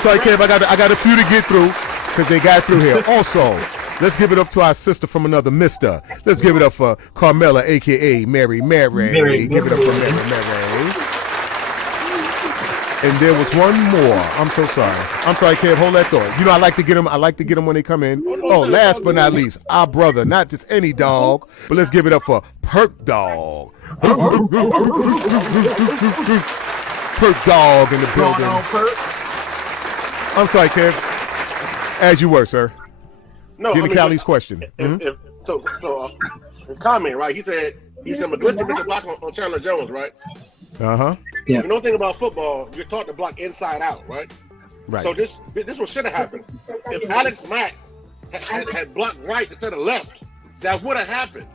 sorry, Kev. I got a few to get through because they got through here. Also, let's give it up to our sister from another mister. Let's give it up for Carmela, a.k.a. Mary. Give it up for Mary. And there was one more. I'm so sorry. I'm sorry, Kev. Hold that thought. You know, I like to get them when they come in. Oh, last but not least, our brother, not just any dog, but let's give it up for Perk Dog. Perk Dog in the building. I'm sorry, Kev. As you were, sir. No, Give me Callie's question. So comment, right? He said McGlinchey missed a block on Chandler Jones, right? Uh-huh. Yeah. You know the thing about football, you're taught to block inside out, right? Right. So this what should have happened. If Alex Mack had blocked right instead of left, that would have happened.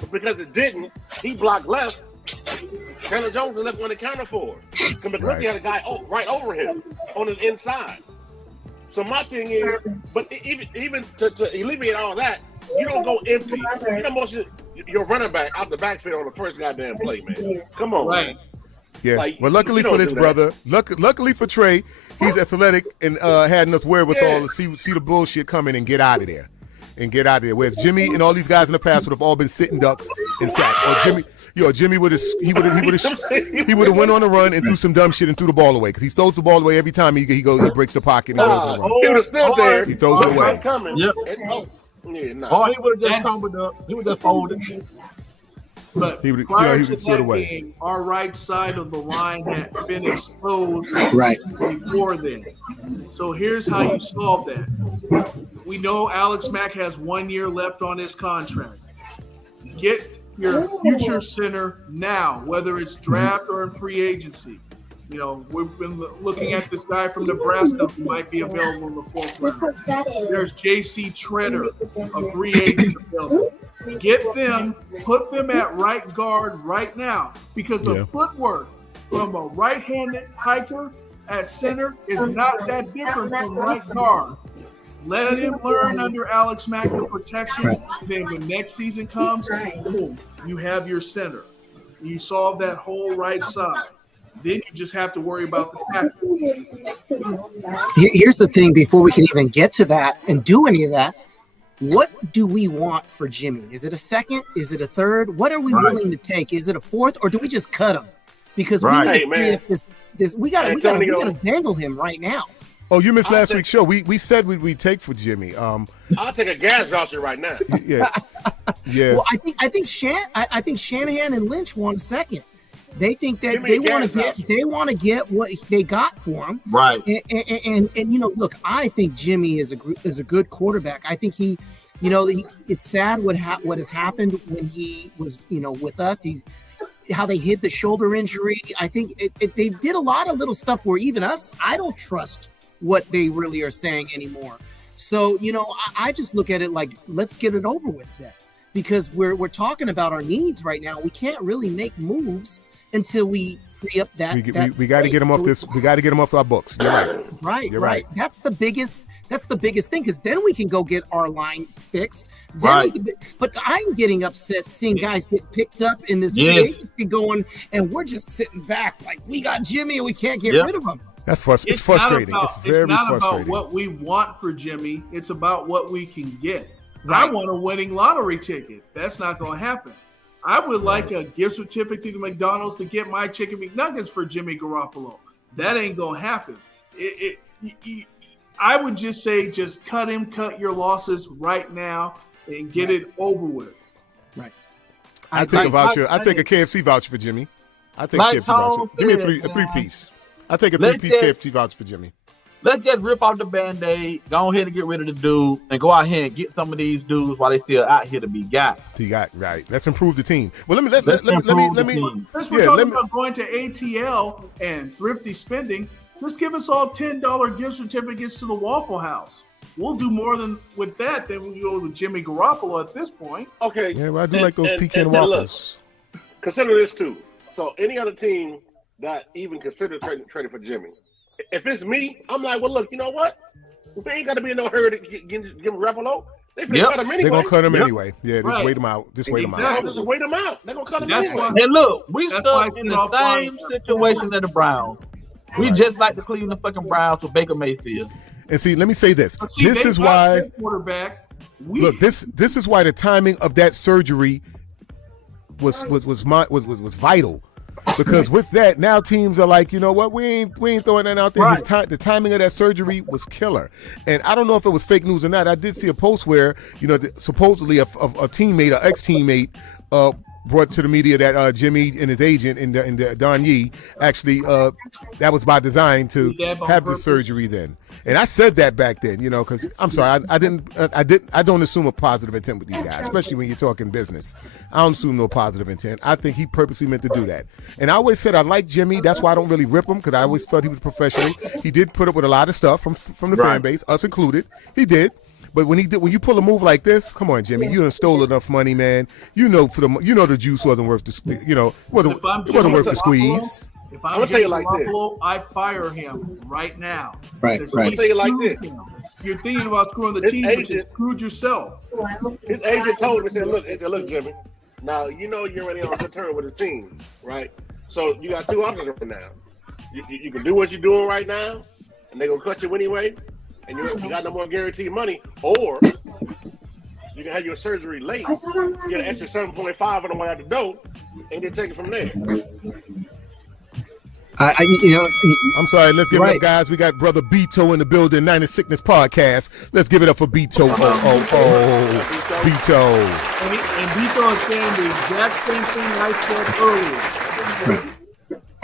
But because it didn't, he blocked left. Chandler Jones is left on the counter for it. Because McGlinchey had a guy right over him on his inside. So my thing is, but even to alleviate all that, you don't go empty. You don't motion your running back out the backfield on the first goddamn play, man. Come on, man. Yeah. Like, well, luckily for this brother, luckily for Trey, he's athletic and had enough wherewithal to see the bullshit coming and get out of there. Whereas Jimmy and all these guys in the past would have all been sitting ducks and sacked. Or Jimmy would have went on a run and threw some dumb shit and threw the ball away because he throws the ball away every time he breaks the pocket and goes on a run. He was still there. He throws it away. Yep. Oh, he would have just tumbled up. He would just folded. But prior to that game, our right side of the line had been exposed before then. So here's how you solve that. We know Alex Mack has 1 year left on his contract. Get your future center now, whether it's draft or in free agency. You know, we've been looking at this guy from Nebraska who might be available in the fourth round. There's J.C. Treader, a free agent available. Get them, put them at right guard right now because the footwork from a right-handed hiker at center is not that different from right guard. Let him learn under Alex Mack the protection. Then when next season comes, boom, you have your center. You solve that whole right side. Then you just have to worry about the tackle. Here's the thing before we can even get to that and do any of that. What do we want for Jimmy? Is it a second? Is it a third? What are we willing to take? Is it a fourth, or do we just cut him? Because we gotta dangle him right now. Oh, you missed last week's show. We said we'd take for Jimmy. I'll take a gas voucher right now. Yeah. Well, I think Shanahan and Lynch want a second. They think that they want to get what they got for him, right? And you know, look, I think Jimmy is a good quarterback. I think it's sad what has happened when he was with us. How they hid the shoulder injury. I think they did a lot of little stuff where even us, I don't trust what they really are saying anymore. So I just look at it like, let's get it over with then, because we're talking about our needs right now. We can't really make moves until we free up that. We got to get him off this. We got to get him off our books. You're right. You're right. That's the biggest thing, because then we can go get our line fixed. But I'm getting upset seeing guys get picked up in this free agency going, and we're just sitting back like we got Jimmy and we can't get rid of him. It's frustrating. It's very frustrating. It's not about what we want for Jimmy. It's about what we can get. I want a winning lottery ticket. That's not going to happen. I would like a gift certificate to McDonald's to get my chicken McNuggets for Jimmy Garoppolo. That ain't going to happen. I would just say just cut your losses right now and get it over with. Right. I take a voucher. I take a KFC voucher for Jimmy. I take a KFC voucher. Give me a three-piece. I take a 3-piece KFC voucher for Jimmy. Let's just rip off the Band-Aid, go ahead and get rid of the dude, and go out here and get some of these dudes while they still out here to be got. Right. Let's improve the team. Well, let me. Since we're talking about going to ATL and thrifty spending, just give us all $10 gift certificates to the Waffle House. We'll do more than with that than we go with Jimmy Garoppolo at this point. Okay. Yeah, well, I do like those pecan waffles. Look, consider this too. So any other team that even consider trading for Jimmy, if it's me, I'm like, well, look, you know what? We ain't got to be in no hurry to get Garoppolo. They cut him anyway. They're gonna cut him anyway. Yeah, just wait him out. Just wait him out. Just wait him out. They're gonna cut him That's anyway. And look, we stuck in the same situation as the Browns. We just like the Cleveland fucking Browns with Baker Mayfield. And see, let me say this. This is why quarterback. Look, this is why the timing of that surgery was vital. Because with that, now teams are like, you know what, we ain't throwing that out there. Right. The timing of that surgery was killer. And I don't know if it was fake news or not. I did see a post where, you know, supposedly a teammate, an ex-teammate, brought to the media that Jimmy and his agent and Don Yee actually that was by design to have the surgery then. And I said that back then, you know, because I'm sorry, I don't assume a positive intent with these guys, especially when you're talking business. I don't assume no positive intent. I think he purposely meant to do that. And I always said I like Jimmy. That's why I don't really rip him, because I always felt he was professional. He did put up with a lot of stuff from the fan base, us included. He did. But when you pull a move like this, come on, Jimmy, you done stole enough money, man. You know the juice wasn't worth the wasn't worth the squeeze. If I'm Jimmy Garoppolo, I fire him right now. Right. I'll tell you like this. You're thinking about screwing the team, but you screwed yourself. His agent told me, said, look, Jimmy, now you know you're already on good terms with the team, right? So you got two options right now. You can do what you're doing right now, and they're gonna cut you anyway, and you got no more guaranteed money, or you can have your surgery late, get an extra 7.5 on the way out the door, and then take it from there. I'm sorry. Let's give it up, guys. We got brother Beto in the building. 90 Sickness Podcast. Let's give it up for Beto. Beto. And Beto is saying the exact same thing I said earlier.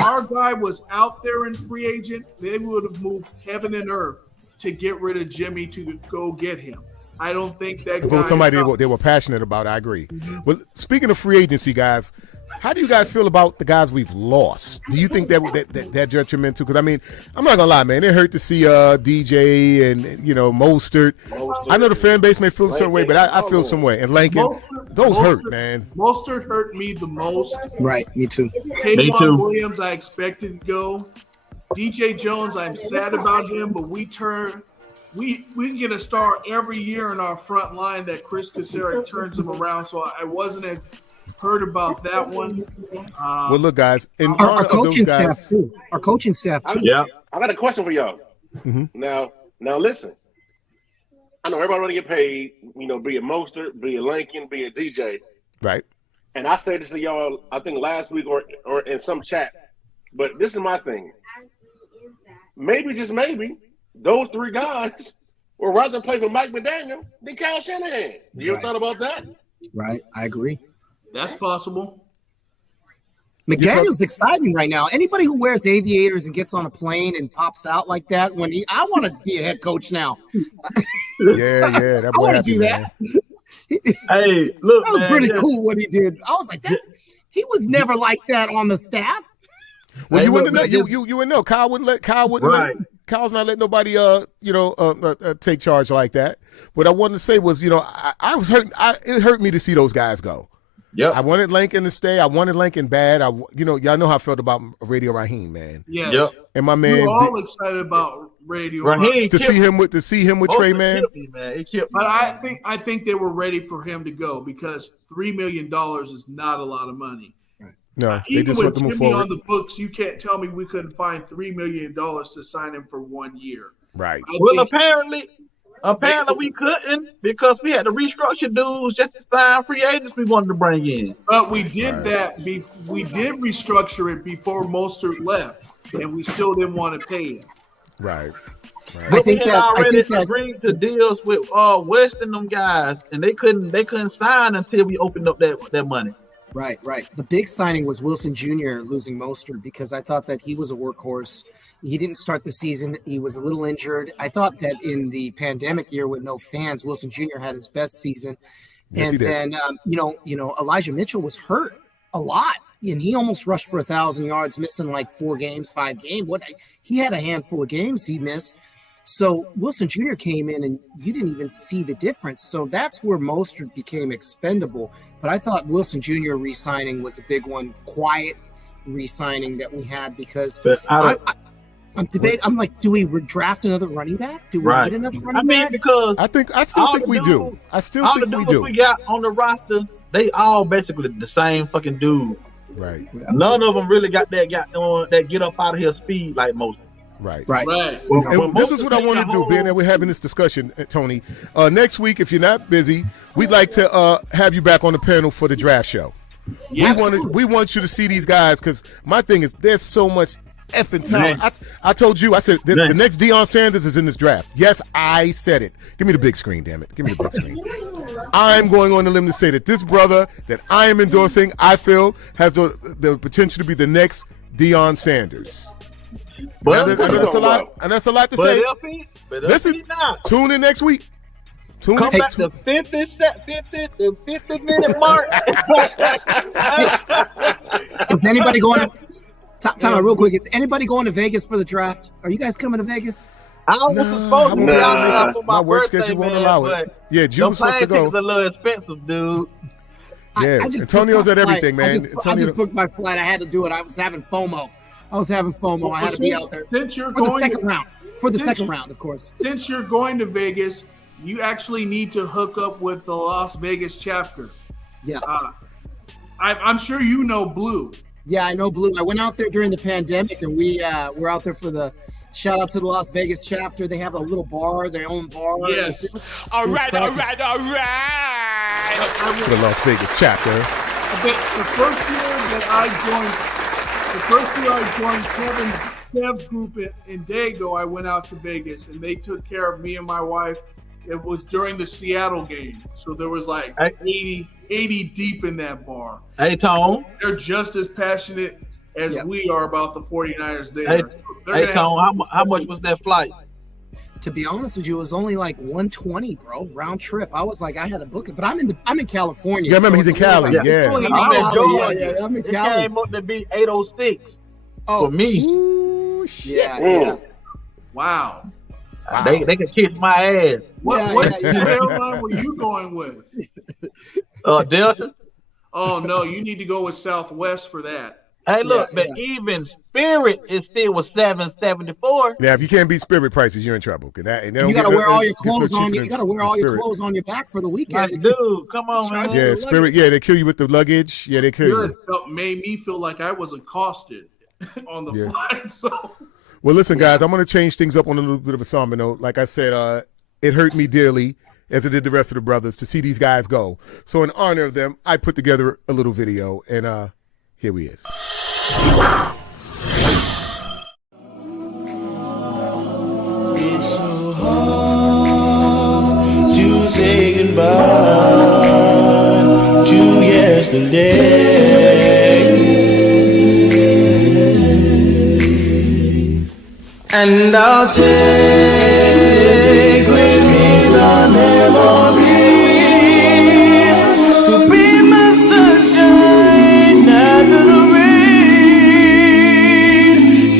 Our guy was out there in free agent. They would have moved heaven and earth to get rid of Jimmy to go get him. I don't think that. If it was somebody they were passionate about, I agree. Mm-hmm. Well, speaking of free agency, guys. How do you guys feel about the guys we've lost? Do you think that detrimental? Because I mean, I'm not gonna lie, man. It hurt to see DJ and Mostert. I know the fan base may feel a certain way, but I feel some way. And Lincoln, those hurt, man. Mostert hurt me the most. Right, me too. K'Waun Williams, I expected to go. DJ Jones, I'm sad about him, but we get a star every year in our front line that Chris Kaczmarek turns him around. So I wasn't as heard about that one. Well, look, guys, our coaching staff too. Our coaching staff too. Yeah, I got a question for y'all. Mm-hmm. Now, listen. I know everybody want to get paid. Be it Mostert, be it Lincoln, be it DJ. Right. And I said this to y'all, I think last week or in some chat. But this is my thing. Maybe, just maybe, those three guys would rather play for Mike McDaniel than Kyle Shanahan. You ever thought about that? Right, I agree. That's possible. McDaniel's exciting right now. Anybody who wears aviators and gets on a plane and pops out like that, I want to be a head coach now. Yeah, that boy I want to do that. Hey, look, that was pretty cool what he did. I was like, he was never like that on the staff. Well, you wouldn't know. You wouldn't know. Kyle wouldn't let. Kyle's not letting nobody take charge like that. What I wanted to say was, I was hurt. It hurt me to see those guys go. Yeah, I wanted Lincoln to stay. I wanted Lincoln bad. Y'all know how I felt about Radio Raheem, man. Yeah. Yep. And my man, we were all excited about Radio Raheem to see him with Trey, man. But I think they were ready for him to go because $3 million is not a lot of money. No, even they just with want to move Jimmy forward. On the books, you can't tell me we couldn't find $3 million to sign him for 1 year. Right. Apparently we couldn't because we had to restructure dudes just to sign free agents we wanted to bring in. But we did that. We did restructure it before Mostert left, and we still didn't want to pay him. Right. I think that agreed to deals with West and them guys, and they couldn't sign until we opened up that money. Right. The big signing was Wilson Jr. losing Mostert because I thought that he was a workhorse. He didn't start the season. He was a little injured. I thought that in the pandemic year with no fans, Wilson Jr. had his best season. Yes, and he did. then, Elijah Mitchell was hurt a lot, and he almost rushed for 1,000 yards, missing like 5 games. He had a handful of games he missed. So Wilson Jr. came in, and you didn't even see the difference. So that's where Mostert became expendable. But I thought Wilson Jr. re-signing was a big one, quiet re-signing that we had because I'm debating. I'm like, do we draft another running back? Do we need another running back? Because I still think we do. I still think we do. We got on the roster, they all basically the same fucking dude. Right. None of them really got that get up out of here speed like most. Right. Well, this is what I want to do, being that we're having this discussion, Tony. Next week, if you're not busy, we'd like to have you back on the panel for the draft show. We want you to see these guys because my thing is there's so much effing talent. I told you, I said the next Deion Sanders is in this draft. Yes, I said it. Give me the big screen, damn it. Give me the big screen. I'm going on the limb to say that this brother that I am endorsing, I feel, has the potential to be the next Deion Sanders. But I know that's a lot, and that's a lot to say. Listen, tune in next week. Come back to 50-minute mark. Is anybody going to time real quick? Is anybody going to Vegas for the draft? Are you guys coming to Vegas? I was supposed to be for my work schedule won't allow it. Yeah, June was supposed to go. It's a little expensive, dude. Yeah, Antonio's at everything, man. I just booked my flight. I had to do it. I was having FOMO. I had to be out there. Since you're for going the second round, of course. Since you're going to Vegas, you actually need to hook up with the Las Vegas chapter. Yeah. I'm sure you know Blue. Yeah, I know Blue. I went out there during the pandemic, and we were out there for the shout out to the Las Vegas chapter. They have a little bar, their own bar. Yes. All right. For the Las Vegas chapter. The first year I joined Kev's group in Dago, I went out to Vegas, and they took care of me and my wife. It was during the Seattle game, so there was like 80 deep in that bar. Hey, Tone. They're just as passionate as we are about the 49ers there. Hey, Tone, how much was that flight? To be honest with you, it was only like 120, bro, round trip. I was like, I had to book it, but I'm in California. Yeah, I remember he's in Cali. Yeah. I'm in Cali. It came up to be 806 for me. Ooh, yeah. Wow. They can kiss my ass. What airline were you going with? Delta. Oh no, you need to go with Southwest for that. Hey, look, even Spirit is still with $774. Now, if you can't beat Spirit prices, you're in trouble. You gotta wear all your clothes on. You gotta wear all your clothes on your back for the weekend. Like, dude, come on, man. Yeah, Spirit. Yeah, they kill you with the luggage. Yeah, they kill you. Made me feel like I was accosted on the flight. So. Well, listen, guys, I'm going to change things up on a little bit of a somber note. Like I said, it hurt me dearly, as it did the rest of the brothers, to see these guys go. So in honor of them, I put together a little video, and here we is. It's so hard to say goodbye to yesterday. And I'll take with me the memories to be my sunshine after the rain.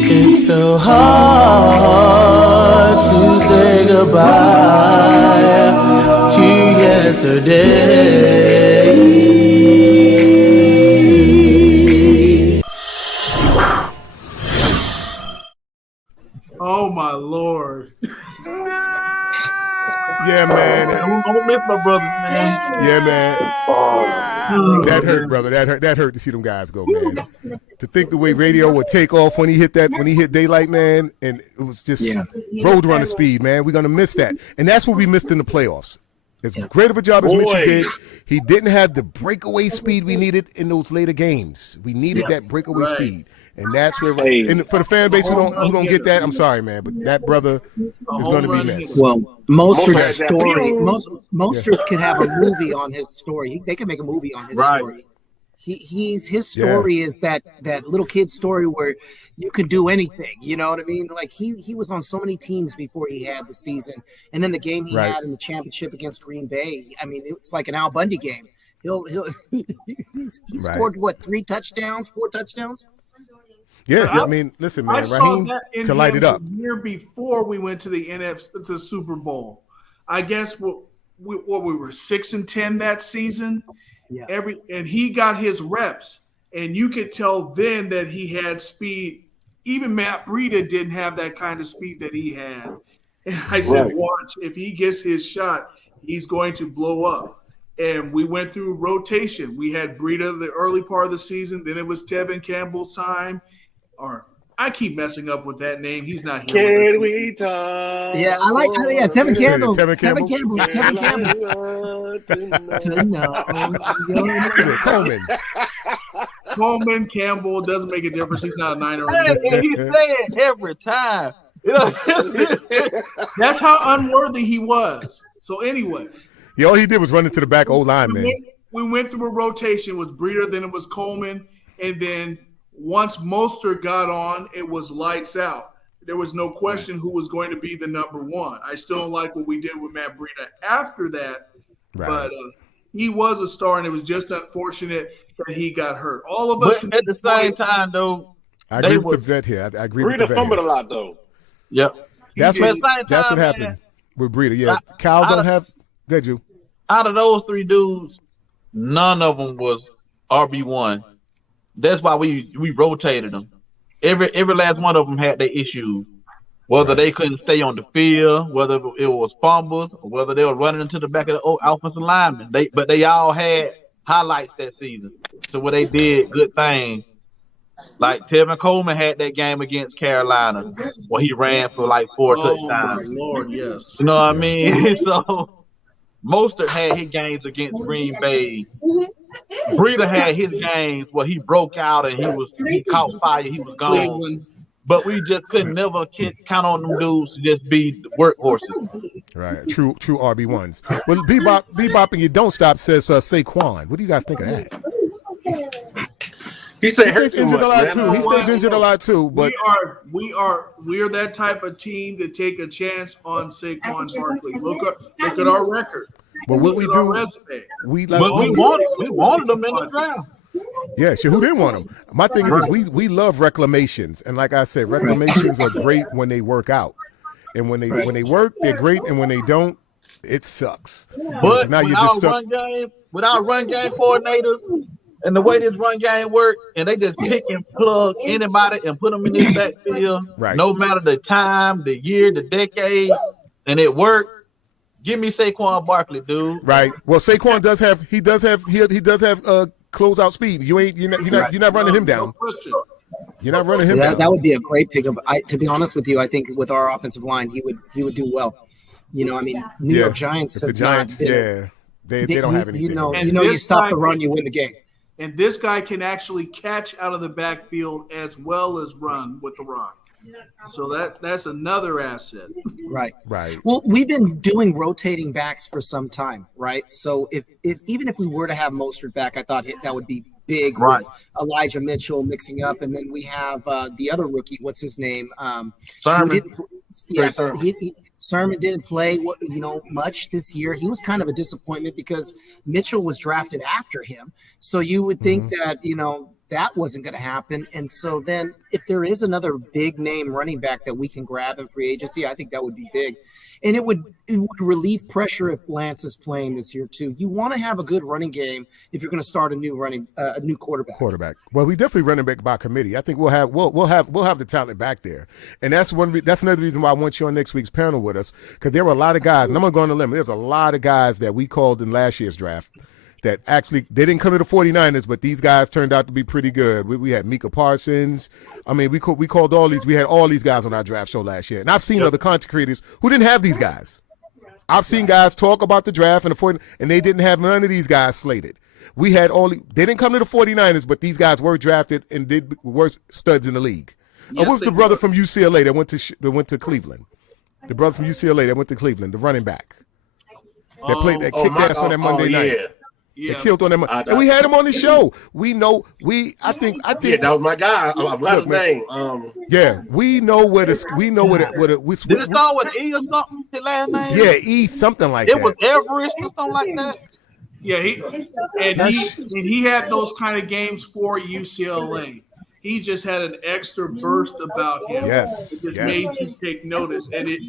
It's so hard to say goodbye to yesterday. Oh my Lord. Yeah, man. Don't miss my brothers, man. Yeah, man. That hurt, brother. That hurt to see them guys go, man. To think the way radio would take off when he hit daylight, man, and it was just road runner speed, man. We're gonna miss that, and that's what we missed in the playoffs. As great of a job as Mitchell did, he didn't have the breakaway speed we needed in those later games. We needed that breakaway speed, and that's where. And for the fan base who don't get that, I'm sorry, man, but that brother is going to be missed. Well, Mostert's story, Mostert could have a movie on his story. They can make a movie on his story. His story is that little kid story where you can do anything. You know what I mean? Like he was on so many teams before he had the season, and then the game he had in the championship against Green Bay. I mean, it's like an Al Bundy game. He scored what, 4 touchdowns? Yeah, I mean, listen, man, Raheem can light it up. The year before we went to the NFC to Super Bowl, I guess we were 6-10 that season. Yeah. And he got his reps, and you could tell then that he had speed. Even Matt Breida didn't have that kind of speed that he had. And I said, watch, if he gets his shot, he's going to blow up. And we went through rotation. We had Breida the early part of the season. Then it was Tevin Campbell's time. Or I keep messing up with that name. He's not here. Can we talk? Yeah, I like Tevin Campbell. Tevin Campbell. Coleman, Campbell, doesn't make a difference. He's not a Niner. He said it every time. That's how unworthy he was. So anyway. Yeah, all he did was run into the back old line, man. We went through a rotation. It was Breida, then it was Coleman, and then once Mostert got on, it was lights out. There was no question who was going to be the number one. I still don't like what we did with Matt Breida after that, but he was a star, and it was just unfortunate that he got hurt. All of us. But at the same time, though, I agree with the vet here. I agree with the vet. Breida fumbled a lot, though. Yep. That's what happened with Breida. Yeah, Cal don't have. Good, you. Out of those 3 dudes, none of them was RB1. That's why we rotated them. Every last one of them had their issues, whether they couldn't stay on the field, whether it was fumbles, or whether they were running into the back of the offensive lineman. But they all had highlights that season, so where they did good things. Like Tevin Coleman had that game against Carolina, where he ran for like 4 touchdowns. My Lord, yes. You know what I mean? So Mostert had his games against Green Bay. Breida had his games where he broke out and he caught fire, he was gone. But we just couldn't never count on them dudes to just be workhorses. Right, true RB1s. Well, Bebop and You Don't Stop says Saquon. What do you guys think of that? He stays injured a lot too. He stays injured a lot too. But we are that type of team to take a chance on Saquon Barkley. Look at our record. But what we do, we wanted them in the draft. Yeah, sure. Who didn't want them? My thing is we love reclamations, and like I said, reclamations are great when they work out, and when they work, they're great, and when they don't, it sucks. But now you're just stuck. Without run game coordinators, and the way this run game work, and they just pick and plug anybody and put them in this backfield, no matter the time, the year, the decade, and it worked. Give me Saquon Barkley, dude. Right. Well, Saquon does have closeout speed. You're not running him down. You're not running him down. That would be a great pickup. To be honest with you, I think with our offensive line, he would do well. You know, I mean, New York Giants. The Giants, they don't have anything. You stop the run, you win the game. And this guy can actually catch out of the backfield as well as run with the rock. So that's another asset. Right. Right. Well, we've been doing rotating backs for some time, right? So if even if we were to have Mostert back, I thought that would be big. Right. With Elijah Mitchell mixing up, and then we have the other rookie. What's his name? Sermon. Sermon didn't play much this year. He was kind of a disappointment because Mitchell was drafted after him. So you would think that that wasn't going to happen. And so then if there is another big name running back that we can grab in free agency, I think that would be big. And it would relieve pressure if Lance is playing this year too. You want to have a good running game if you're going to start a new quarterback. Well, we definitely running back by committee. I think we'll have the talent back there. And that's another reason why I want you on next week's panel with us, because there were a lot of guys, and I'm going to go on the limb. There's a lot of guys that we called in last year's draft that actually they didn't come to the 49ers, but these guys turned out to be pretty good. We had Micah Parsons. I mean, we called all these. We had all these guys on our draft show last year, and I've seen other content creators who didn't have these guys. I've seen guys talk about the draft and the 49ers, and they didn't have none of these guys slated. We had they didn't come to the 49ers, but these guys were drafted and were studs in the league. What was the brother from UCLA that went to Cleveland? The brother from UCLA that went to Cleveland, the running back that kicked ass on that Monday night. Yeah. That killed on them. And we had him on the show. We know. I think. Yeah, that was my guy. I forgot his name. Yeah, we know what it. We know what it. Did it start with E or something? His last name? Yeah, E something like It that. was Everest or something like that. Yeah, he had those kind of games for UCLA. He just had an extra burst about him. Yes, It just yes. made you take notice, and it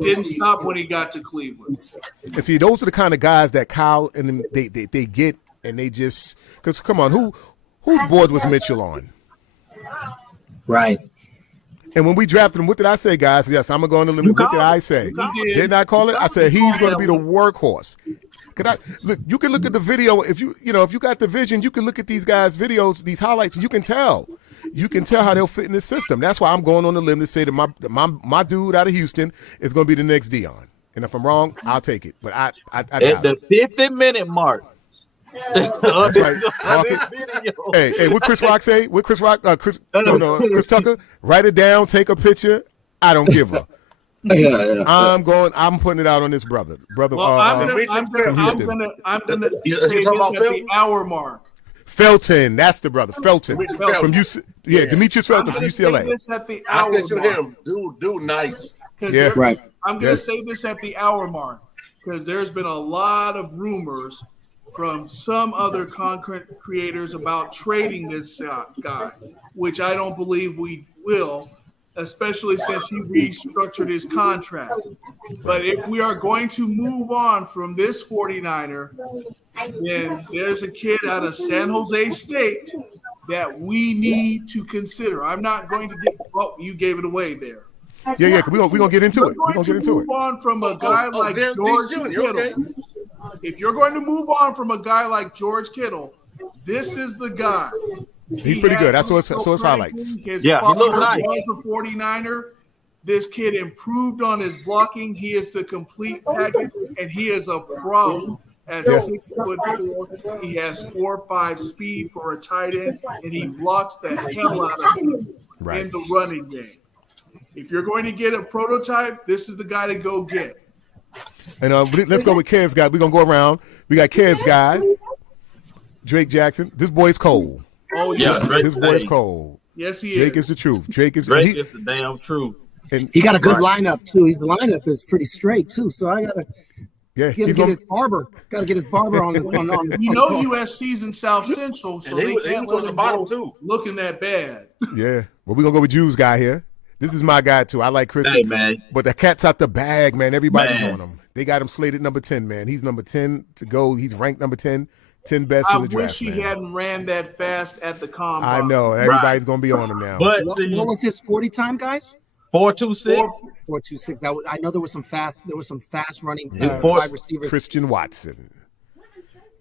didn't stop when he got to Cleveland. And see, those are the kind of guys that Kyle and them, they get, and they just because come on, whose board was Mitchell on? Right. And when we drafted him, what did I say, guys? Yes, I'm gonna go on the limit. What did I say? Didn't I call it? I said he's going to be the workhorse. Look? You can look at the video if you got the vision. You can look at these guys' videos, these highlights. And you can tell how they'll fit in this system. That's why I'm going on the limb to say that my dude out of Houston is going to be the next Dion. And if I'm wrong, I'll take it. But I At the 50-minute mark. That's right. Hey, what Chris Rock say? What Chris Rock? Chris Tucker. Write it down. Take a picture. I don't give a. I'm putting it out on this brother. Well, I'm gonna say this at the hour mark. Felton, that's the brother. Felton from UC. Yeah, Demetrius Felton from UCLA. This at the I hour said to mark. him, dude, nice. Yeah, right. I'm gonna say this at the hour mark because there's been a lot of rumors from some other content creators about trading this guy, which I don't believe we will, especially since he restructured his contract. But if we are going to move on from this 49er, then there's a kid out of San Jose State that we need to consider. I'm not going to get – oh, you gave it away there. Yeah, we're gonna get into it. We're going to move on from a guy like George Kittle. Okay. If you're going to move on from a guy like George Kittle, this is the guy. He's pretty good. I saw his highlights. His Yeah, he looks father nice. was a 49er. This kid improved on his blocking. He is the complete package, and he is a problem. At 6'4", he has 4.5 speed for a tight end, and he blocks the hell out of him in the running game. If you're going to get a prototype, this is the guy to go get. And let's go with Kev's guy. We're gonna go around. We got Kev's guy, Drake Jackson. This boy's cold. Oh Yeah, yeah, This boy's cold. yes he Drake is. is the truth. Drake is the damn truth. And He got a good lineup too. His lineup is pretty straight too. So I gotta yeah, get his barber. Got to get his barber on. You know USC's in South Central, so And they he can't was let on the him bottom go too. looking that bad. yeah. Well, we're gonna go with Juice guy here. This is my guy too. I like Christian, Hey, man. but the cat's out the bag, man. Everybody's Man. on him. They got him slated number 10, man. He's number 10 to go. He's ranked number 10 best I in the draft. wish he man. hadn't ran that fast at the combine. I know everybody's gonna be on him now. But What was his 40 time, guys? 4.26. 4.26. That was. I know there was some fast running Yeah. wide receivers. Christian Watson.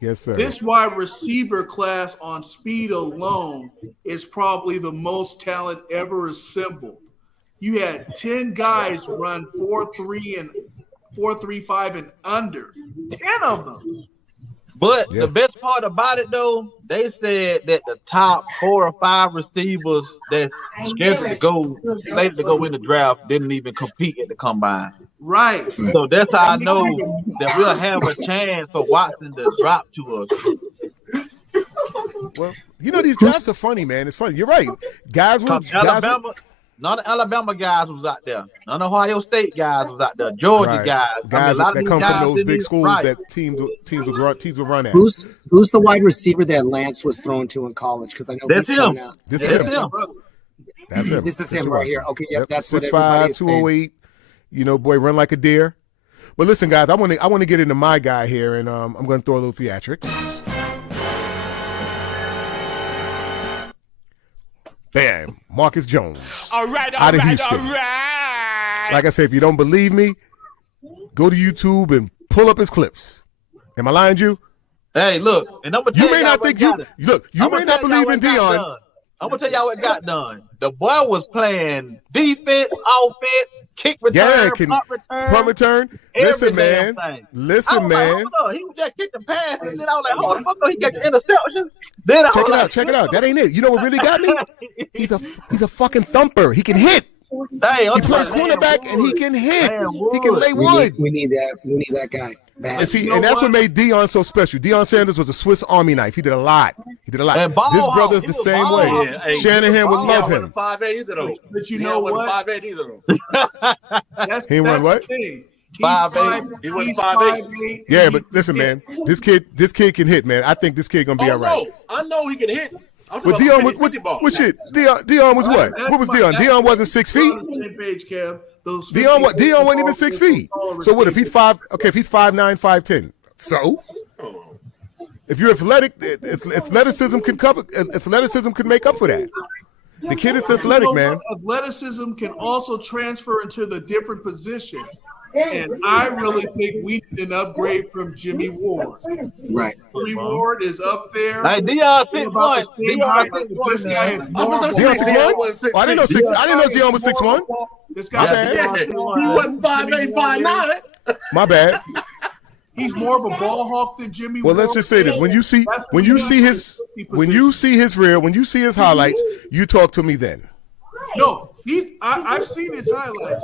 Yes, sir. This wide receiver class on speed alone is probably the most talent ever assembled. You had 10 guys run 4.3 and 4.35 and under. 10 of them. But Yeah. the best part about it, though, they said that the top 4 or 5 receivers that's slated to go in the draft didn't even compete at the combine. Right. So that's how I know that we'll have a chance for Watson to drop to us. Well, these drafts are funny, man. It's funny. You're right. Guys will. None of Alabama guys was out there. None of Ohio State guys was out there. Georgia guys. Guys a lot of that these come guys from those in big this- schools right. that teams will run at. Who's the wide receiver that Lance was thrown to in college? Because I know That's he's him. coming out. This That's is him. him. That's him. This is Mr. him right Russell. here. Okay, yep, that's what 6'5", everybody is saying. 208. Boy, run like a deer. But listen, guys, I want to get into my guy here, and I'm going to throw a little theatrics. Bam, Marcus Jones. All right, Out of Houston. Like I said, if you don't believe me, go to YouTube and pull up his clips. Am I lying to you? Hey, look, and I'm gonna tell You may y'all not what think got it. you may not believe in Dion. I'm gonna tell y'all what got done. The boy was playing defense, offense, kick return, punt return. Listen, every damn man. thing. Listen, I was man. like, hold on. He was just kicking passes, and then I was like, hold the fuck up, he got the interception. Then I Check was it like, out. Check it out. That ain't it. You know what really got me? He's a fucking thumper. He can hit. Hey, He plays cornerback and he can hit. He can lay wood. We need that. We need that guy. And see, and that's what made Deion so special. Deion Sanders was a Swiss Army knife. He did a lot. He did a lot. And This brother's the same way. Yeah, hey, Shanahan would love him. 5'8" either though. But you know what? 5'8" either though. That's He went what? the thing. He's 5'8". He went he's 5'8". 5'8", Yeah, and but he listen, can man, this kid can hit, man. I think this kid gonna be all right. No, I know he can hit. I'm But talking Deion, about what shit? Deion was what? What was Deion? Deion wasn't 6 feet. On the same page, Kev. Those Deion 50 Deion wasn't even 6 feet. taller So what if he's receivers. 5? Okay, if he's 5'9", 5'10". So if you're athletic, athleticism can cover. Athleticism can make up for that. The kid is athletic, You know man. what? Athleticism can also transfer into the different positions. And I really think we need an upgrade from Jimmy Ward. Right. Jimmy Ward is up there. Hey, Deion About the 6'1". same Deion height. 6'1" This guy is more. I'm Deion saying 6'1"? wasn't 6 Oh, I didn't know feet. six. I didn't know Deion was 6'1". This My guy bad. Yeah, he wasn't 5'8", 5'9". My bad. He's more of a ball hawk than Jimmy Well, Ward. let's just say this: when you see That's when what you he see does his for when you see his reel, when you see his highlights, you talk to me then. No, I've seen his highlights.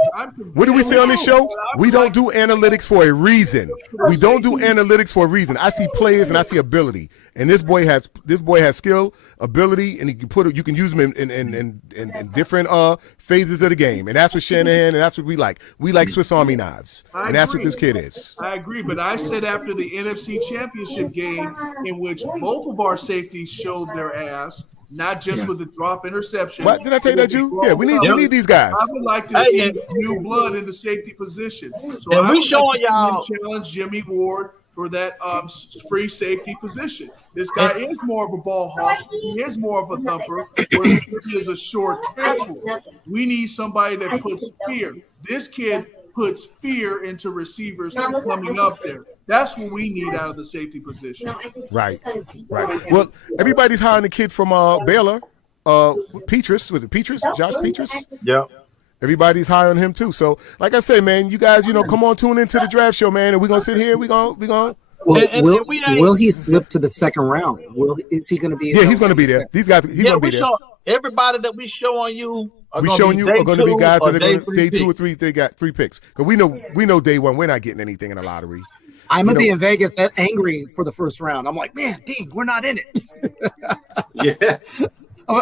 What do we say on this show? We don't do analytics for a reason. We don't do analytics for a reason. I see players and I see ability, and this boy has skill, ability, and you can use him in different phases of the game, and that's what Shanahan and that's what we like. We like Swiss Army knives, and that's what this kid is. I agree, but I said after the NFC Championship game, in which both of our safeties showed their ass, not just with the drop interception. What did I tell you that, you? Yeah, we need these guys. I would like to see new blood in the safety position. So And I we would showing like to see y'all- him challenge Jimmy Ward for that free safety position. This guy is more of a ball hawk. He is more of a thumper. Whereas he is a short tackler. We need somebody that puts fear. This kid puts fear into receivers coming up there. That's what we need out of the safety position. Right. Well, everybody's hiring the kid from Baylor, Petrus. Was it Petrus? Josh Petrus? Yeah. Everybody's hiring him too. So, like I say, man, you guys, come on, tune into the draft show, man, and we're gonna sit here. We gonna. Well, And will he slip to the second round? Is he going to be? Yeah, he's gonna be there. These guys, he's gonna be there. Everybody that we showing you We showing you are going to be guys that are going to day 2 or 3. They got 3 picks. Because we know day 1 we're not getting anything in the lottery. I'm gonna be in Vegas angry for the first round. I'm like, man, dang, we're not in it. Yeah.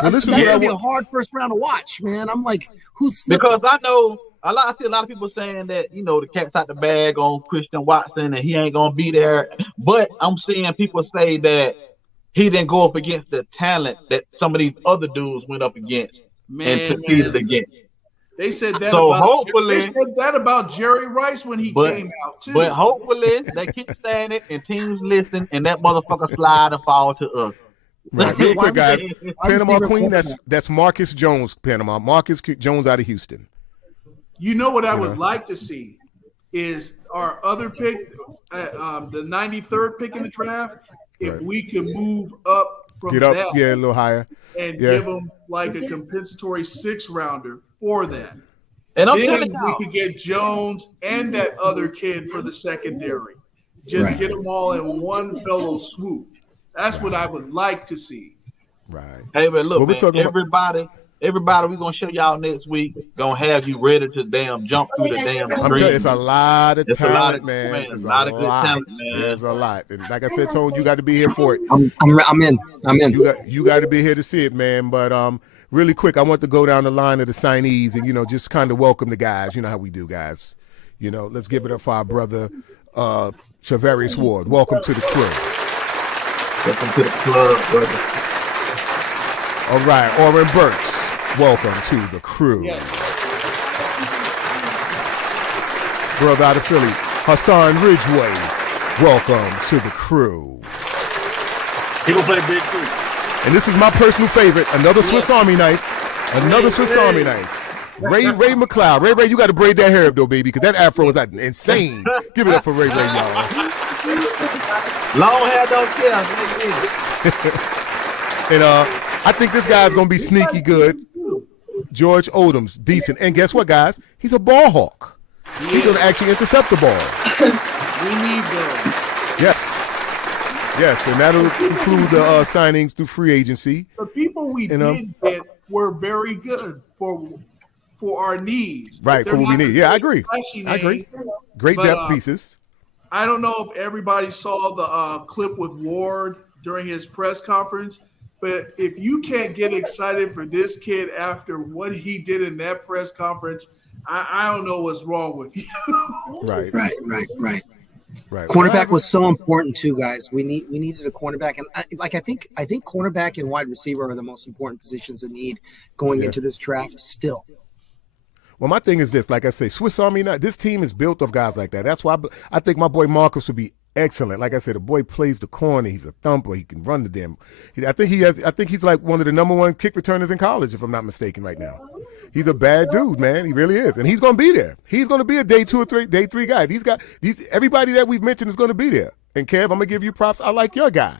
That's gonna be a hard first round to watch, man. I'm like, who's slipping? Because I know I see a lot of people saying that the cat's out the bag on Christian Watson and he ain't gonna be there. But I'm seeing people say that he didn't go up against the talent that some of these other dudes went up against and succeeded against. They said that. So about, hopefully, they said that about Jerry Rice when he came out too. But hopefully they keep saying it and teams listen and that motherfucker slide and fall to us. Right. Real quick, guys. Panama Queen. That's Marcus Jones. Panama. Marcus Jones out of Houston. You know what I would like to see is our other pick, the 93rd pick in the draft. If we can move up from Get up, that, a little higher, and give them like a compensatory 6-rounder for that. And I'm then telling y'all, we could get Jones and that other kid for the secondary. Just get them all in one fellow swoop. That's what I would like to see. Right. Hey, but look, man, everybody, we're gonna show y'all next week. Gonna have you ready to jump through the damn. I'm telling you, it's a lot of talent, man. man. It's a lot of good talent, man. There's a lot. And like I said, Tone, you got to be here for it. I'm in. You got to be here to see it, man. But really quick, I want to go down the line of the signees and just kind of welcome the guys. You know how we do, guys. Let's give it up for our brother Travarius Ward. Welcome to the crew. Welcome to the club, brother. All right, Oren Burks. Welcome to the crew. Yes. Brother out of Philly, Hassan Ridgeway. Welcome to the crew. He gonna play big too. And this is my personal favorite, another Swiss Army knife. Another Swiss Army knife. Ray McLeod. Ray, you got to braid that hair up, though, baby, because that afro is insane. Give it up for Ray, y'all. Long hair don't care. And I think this guy's going to be sneaky good. George Odom's decent. And guess what, guys? He's a ball hawk. He's going to actually intercept the ball. We need those. Yes, and that'll conclude the signings through free agency. The people we did get were very good for our needs. Right, for what we need. Yeah, I agree. Great depth pieces. I don't know if everybody saw the clip with Ward during his press conference, but if you can't get excited for this kid after what he did in that press conference, I don't know what's wrong with you. Right. Cornerback was so important too, guys. We needed a cornerback, and I think cornerback and wide receiver are the most important positions in need going into this draft still. Well, my thing is this, like I say, Swiss Army, this team is built of guys like that. That's why I think my boy Marcus would be excellent. Like I said, the boy plays the corner. He's a thumper. He can run the damn. I think he's like one of the number one kick returners in college, if I'm not mistaken right now. He's a bad dude, man. He really is. And he's going to be there. He's going to be a day 2 or day 3 guy. Everybody that we've mentioned is going to be there. And Kev, I'm going to give you props. I like your guy.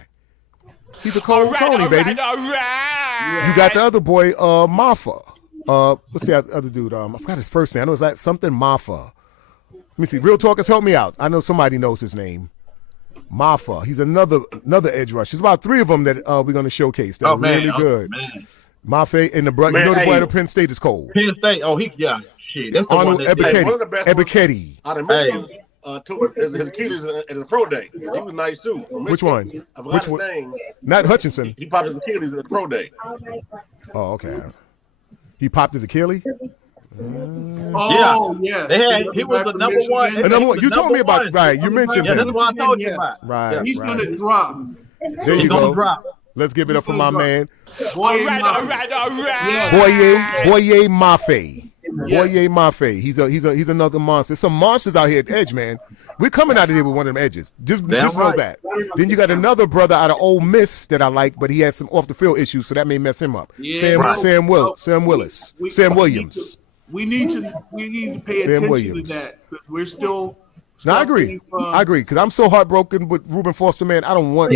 He's a Cole Tony, baby. All right. You got the other boy, Maffa. What's the other dude? I forgot his first name. I know it's like something Maffa. Let me see. Real Talkers, help me out. I know somebody knows his name. Maffa. He's another edge rush. There's about 3 of them that we're going to showcase. They're really good. Man. Maffa and the brother. You know the boy at Penn State is cold. Penn State. Oh, shit. That's the Arnold one Ebiketie. Out of Michigan, his Achilles in the pro day. He was nice too. Which one? I forgot his name. Not Hutchinson. He popped his Achilles in the pro day. Oh, okay. He popped his Achilles? Oh, yeah. He was the number one. You told me about, right, you mentioned him. That's what I told you about. Right. He's going to drop. There you go. Let's give it up for my man. All right. Boye Mafe. Boye Mafe. He's another monster. There's some monsters out here at Edge, man. We're coming out of here with one of them edges. Just know that. Then you got another brother out of Ole Miss that I like, but he has some off the field issues, so that may mess him up. Yeah, Sam Williams. We need to pay attention to that because we're still. No, I agree because I'm so heartbroken with Reuben Foster, man. I don't want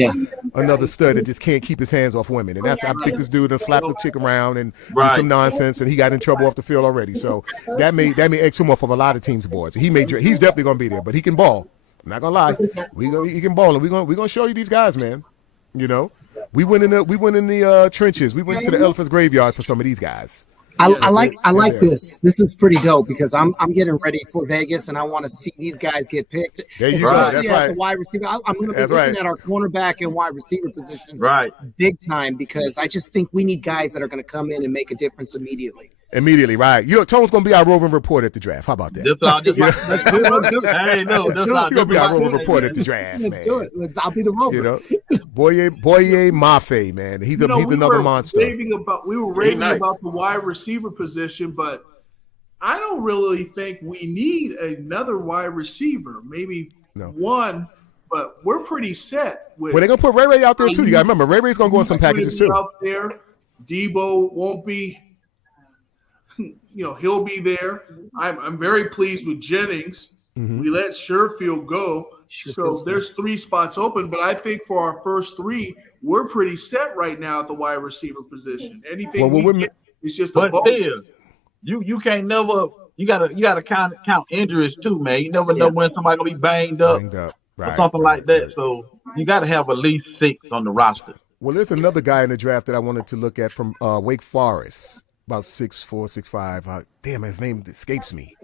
another stud that just can't keep his hands off women, and I think this dude done slapped the chick around and did some nonsense, and he got in trouble off the field already. So that may X him off of a lot of teams' boards. He's definitely gonna be there, but he can ball. I'm not gonna lie, he can ball, and we're gonna show you these guys, man. You know, we went in the trenches. We went to the elephant's graveyard for some of these guys. I like this. This is pretty dope because I'm getting ready for Vegas and I want to see these guys get picked. There you go. That's right. The wide receiver. I'm going to be looking at our cornerback and wide receiver position big time because I just think we need guys that are going to come in and make a difference immediately. Immediately, right? You know, Tone's going to be our roving report at the draft. How about that? Let's do it. Hey, no, He's going to be our roving report at the draft, man. Let's do it. I'll be the rover. You know, Boye Mafe, man. He's another monster. We were raving about the wide receiver position, but I don't really think we need another wide receiver. Maybe one, but we're pretty set. Well, they're going to put Ray out there, too. You got to remember, Ray's going to go in some packages, too. Out there. Debo won't be. He'll be there. I'm very pleased with Jennings. Mm-hmm. We let Sherfield go. So there's 3 spots open, but I think for our first 3, we're pretty set right now at the wide receiver position. Anything it's just a still, you can't never you gotta count injuries too, man. You never know when somebody gonna be banged up. Or something like that. So you gotta have at least 6 on the roster. Well, there's another guy in the draft that I wanted to look at from Wake Forest. About 6'4", 6'5". Damn, his name escapes me.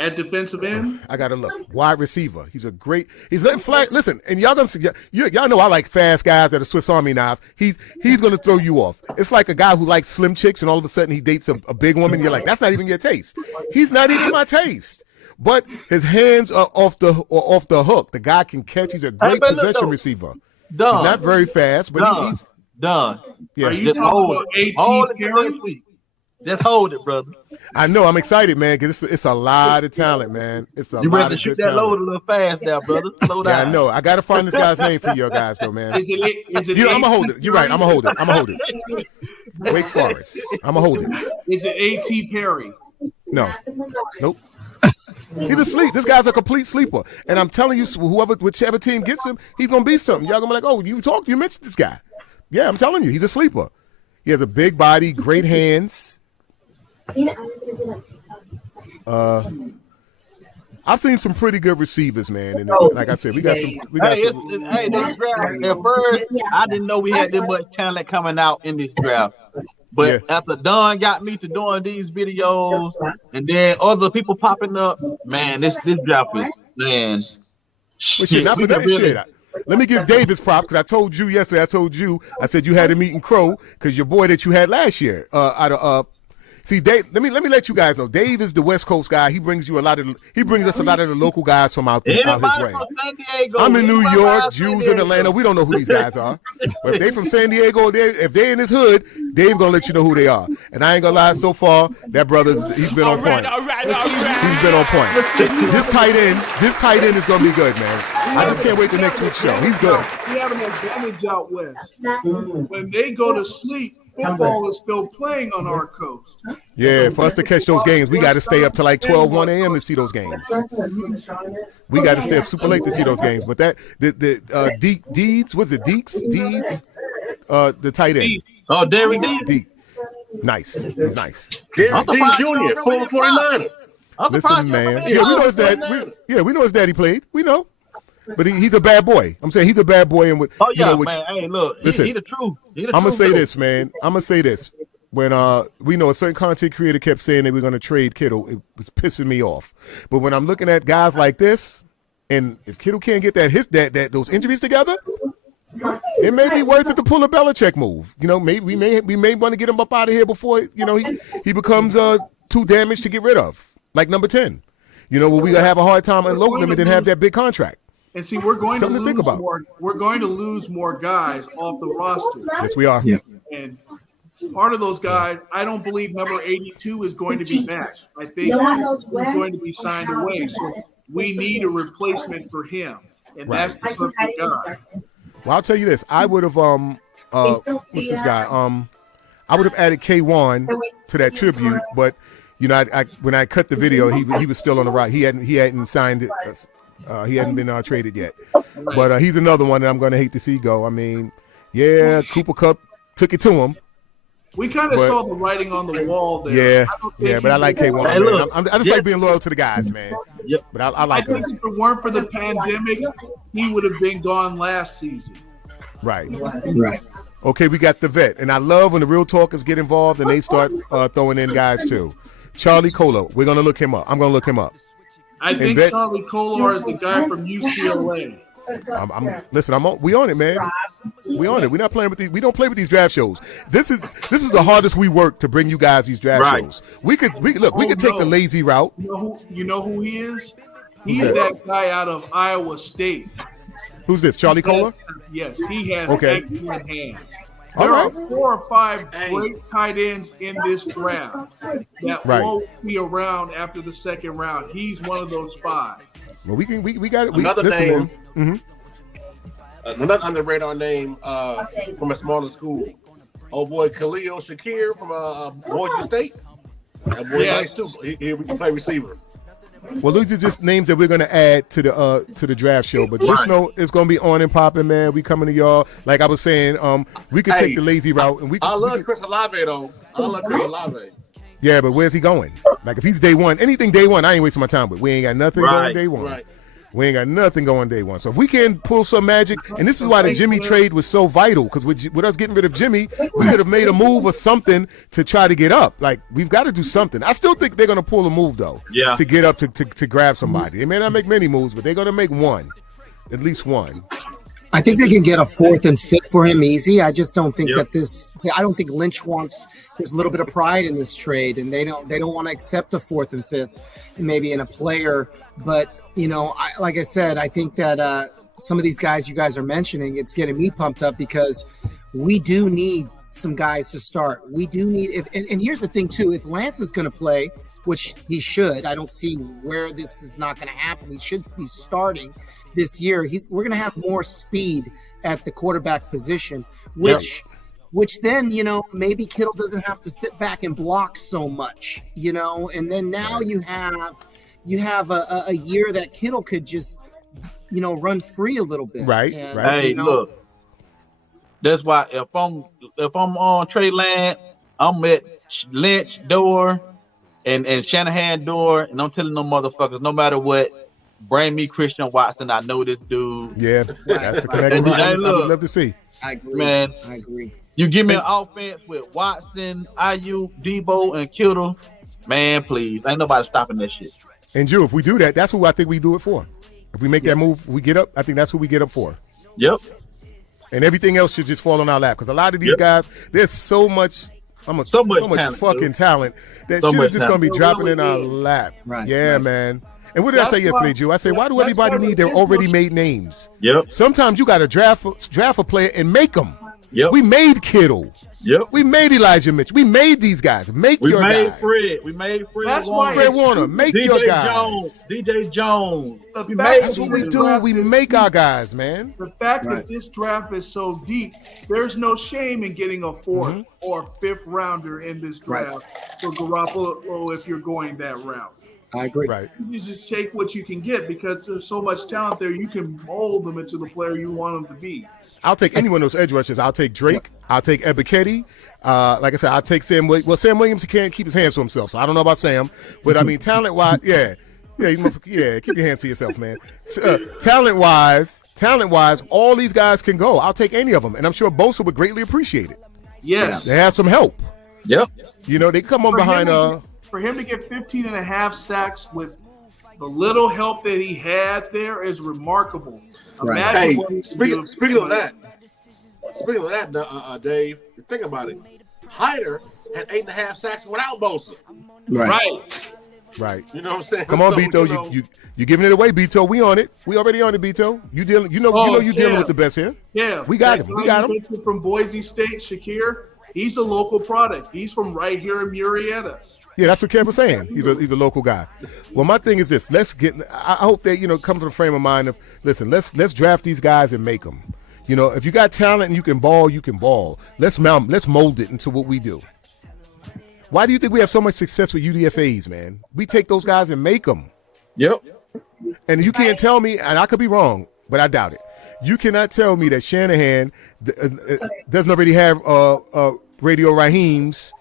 At defensive end? I got to look. Wide receiver. He's letting flag. Listen, and y'all know I like fast guys that are Swiss Army knives. He's going to throw you off. It's like a guy who likes slim chicks and all of a sudden he dates a big woman. You're like, that's not even your taste. He's not even my taste. But his hands are off the hook. The guy can catch. He's a great possession receiver. He's not very fast, but he's done. Yeah. Are you talking about A.T. Perry? Just hold it, brother. I know. I'm excited, man, because it's a lot of talent, man. It's a lot of good talent. You ready to shoot that load a little fast now, brother. Slow down. Yeah, I know. I got to find this guy's name for you guys, though, man. Is it I'm going to hold it. You're right. I'm going to hold it. Wake Forest. I'm going to hold it. Is it A.T. Perry? No. Nope. He's asleep. This guy's a complete sleeper. And I'm telling you, whichever team gets him, he's going to be something. Y'all going to be like, oh, you mentioned this guy. Yeah, I'm telling you, he's a sleeper. He has a big body, great hands. I've seen some pretty good receivers, man. And like I said, we got some. This draft, at first, I didn't know we had this much talent coming out in this draft. But after Don got me to doing these videos, and then other people popping up, man, this draft is, man, Shit, not for that shit. Let me give Dave his props because I told you yesterday. I said you had a meet in Crow because your boy that you had last year out of see, Dave. Let me let you guys know. Dave is the West Coast guy. He brings us a lot of the local guys from out his way. I'm in New York, Jews in Atlanta. We don't know who these guys are, but if they from San Diego, if they in his hood, Dave gonna let you know who they are. And I ain't gonna lie, so far that he's been on point. He's been on point. This tight end is gonna be good, man. I just can't wait till next week's show. He's good. We have an advantage out west. When they go to sleep, football is still playing on our coast. Yeah, for us to catch those games, we got to stay up to like 12, 1 a.m. to see those games. We got to stay up super late to see those games. But that Deeds, what's it? Deeds, the tight end. Oh, Derrick Deeds. Nice. He's nice. Derrick Deeds Jr., former 49er. Listen, man. Yeah, we know his dad. We know his daddy played. We know. But he's a bad boy. I'm saying he's a bad boy. And man. Hey, look, listen, he the truth. I'm gonna say this, man. I'm gonna say this. When we know a certain content creator kept saying that we're gonna trade Kittle, it was pissing me off. But when I'm looking at guys like this, and if Kittle can't get those injuries together, it may be worth it to pull a Belichick move. You know, we may want to get him up out of here before he becomes too damaged to get rid of, like number 10. You know, where we gonna have a hard time unloading him and then have that big contract. And see, we're going to lose more. We're going to lose more guys off the roster. Yes, we are. Yeah. And part of those guys, I don't believe number 82 is going to be matched. I think he's going to be signed away. So we need a replacement for him, and that's the perfect guy. Well, I'll tell you this: I would have what's this guy? I would have added K1 to that tribute, but I when I cut the video, he was still on the right. He hadn't signed it. He hadn't been traded yet, but he's another one that I'm going to hate to see go. I mean, yeah, Cooper Kupp took it to him. We kind of saw the writing on the wall there. Yeah, but I like K1. Hey, look, I just like being loyal to the guys, man. Yep. But I like him. think if it weren't for the pandemic, he would have been gone last season. Right. Right. Okay, we got the vet, and I love when the real talkers get involved and they start throwing in guys too. Charlie Kolar, we're going to look him up. I'm going to look him up. I think Charlie Kolar is the guy from UCLA. We on it, man. We on it. We're not playing with we don't play with these draft shows. This is the hardest we work to bring you guys these draft shows. We could take the lazy route. You know who he is? He's that guy out of Iowa State. Who's this? Charlie Kolar? Yes, he has excellent hands. There All are 4 or 5 great tight ends in this draft that won't be around after the second round. He's one of those 5. Well, we got it. Another name. Mm-hmm. Another under radar name from a smaller school. Oh boy, Khalil Shakir from Boise State. That boy nice too. He can play receiver. Well, these are just names that we're going to add to the draft show, but just know it's going to be on and popping, man. We coming to y'all. Like I was saying, we could take the lazy route, and I love Chris Olave though. I love Chris Olave. Yeah, but where's he going? Like if he's day one, anything day one, I ain't wasting my time with. We ain't got nothing going day one. Right. We ain't got nothing going day one. So if we can pull some magic, and this is why the Jimmy trade was so vital, because with us getting rid of Jimmy, we could have made a move or something to try to get up. Like, we've got to do something. I still think they're going to pull a move, though, to get up to grab somebody. They may not make many moves, but they're going to make one, at least one. I think they can get a 4th and 5th for him easy. I just don't think I don't think Lynch wants. There's a little bit of pride in this trade, and they don't want to accept a 4th and 5th, maybe in a player. But like I said, I think that some of these guys you guys are mentioning, it's getting me pumped up because we do need some guys to start. We do need, and here's the thing too: if Lance is going to play, which he should, I don't see where this is not going to happen. He should be starting this year. We're going to have more speed at the quarterback position, which then, maybe Kittle doesn't have to sit back and block so much, and then now you have a year that Kittle could just, run free a little bit. Right. Hey, look, that's why if I'm on Trey Lance, I'm at Lynch door and Shanahan door, and I'm telling them motherfuckers, no matter what, bring me Christian Watson. I know this dude. Yeah, that's the connection I would love to see. I agree, man. I agree. You give me an offense with Watson, Ayuk, Debo, and Kittle, man, please. Ain't nobody stopping that shit. And Drew, if we do that, that's who I think we do it for. If we make that move, we get up. I think that's who we get up for. Yep. And everything else should just fall on our lap because a lot of these guys, there's so much talent, fucking talent that So shit much is just gonna be talent. dropping in our Really lap. Right, Yeah, right. man. And what did I say yesterday, Jew? I said, why do that's everybody why need their there's already no- made names? Yep. Sometimes you got to draft a player and make them. Yep. We made Kittle. Yep. We made Elijah Mitchell. We made these guys. Make We your made guys. Fred. We made Fred. That's Warner. why Fred Warner. Make your DJ guys. Jones. DJ Jones. The We fact made That's what we these- do. We make our guys, man. The fact Right. that this draft is so deep, there's no shame in getting a 4th or 5th rounder in this draft for Garoppolo if you're going that route. I agree. Right. You just take what you can get because there's so much talent there. You can mold them into the player you want them to be. I'll take any one of those edge rushers. I'll take Drake. I'll take Ebiketie. Like I said, I'll take Sam Williams. Well, Sam Williams, he can't keep his hands to himself, so I don't know about Sam. But, I mean, talent-wise, keep your hands to yourself, man. Talent-wise, all these guys can go. I'll take any of them, and I'm sure Bosa would greatly appreciate it. Yes. They have some help. Yep. You know, they come on For him behind to for him to get 15 and a half sacks with the little help that he had there is remarkable. Right. Imagine Hey, what he can speaking do. of that, Dave, think about it. Hyder had 8.5 sacks without Bosa. Right. Right. You know what I'm saying? Come on, So, Beto. You giving it away, Beto. We on it. We already on it, Beto. You dealing you dealing with the best here. Yeah. We got That him. We guy got you him. mentioned from Boise State, Shakir, he's a local product. He's from right here in Murrieta. Yeah, that's what Kev was saying. He's a local guy. Well, my thing is this. I hope that, come to the frame of mind of, listen, let's draft these guys and make them. If you got talent and you can ball, you can ball. Let's mold it into what we do. Why do you think we have so much success with UDFAs, man? We take those guys and make them. Yep. And you can't tell me, and I could be wrong, but I doubt it. You cannot tell me that Shanahan doesn't already have Radio Raheem's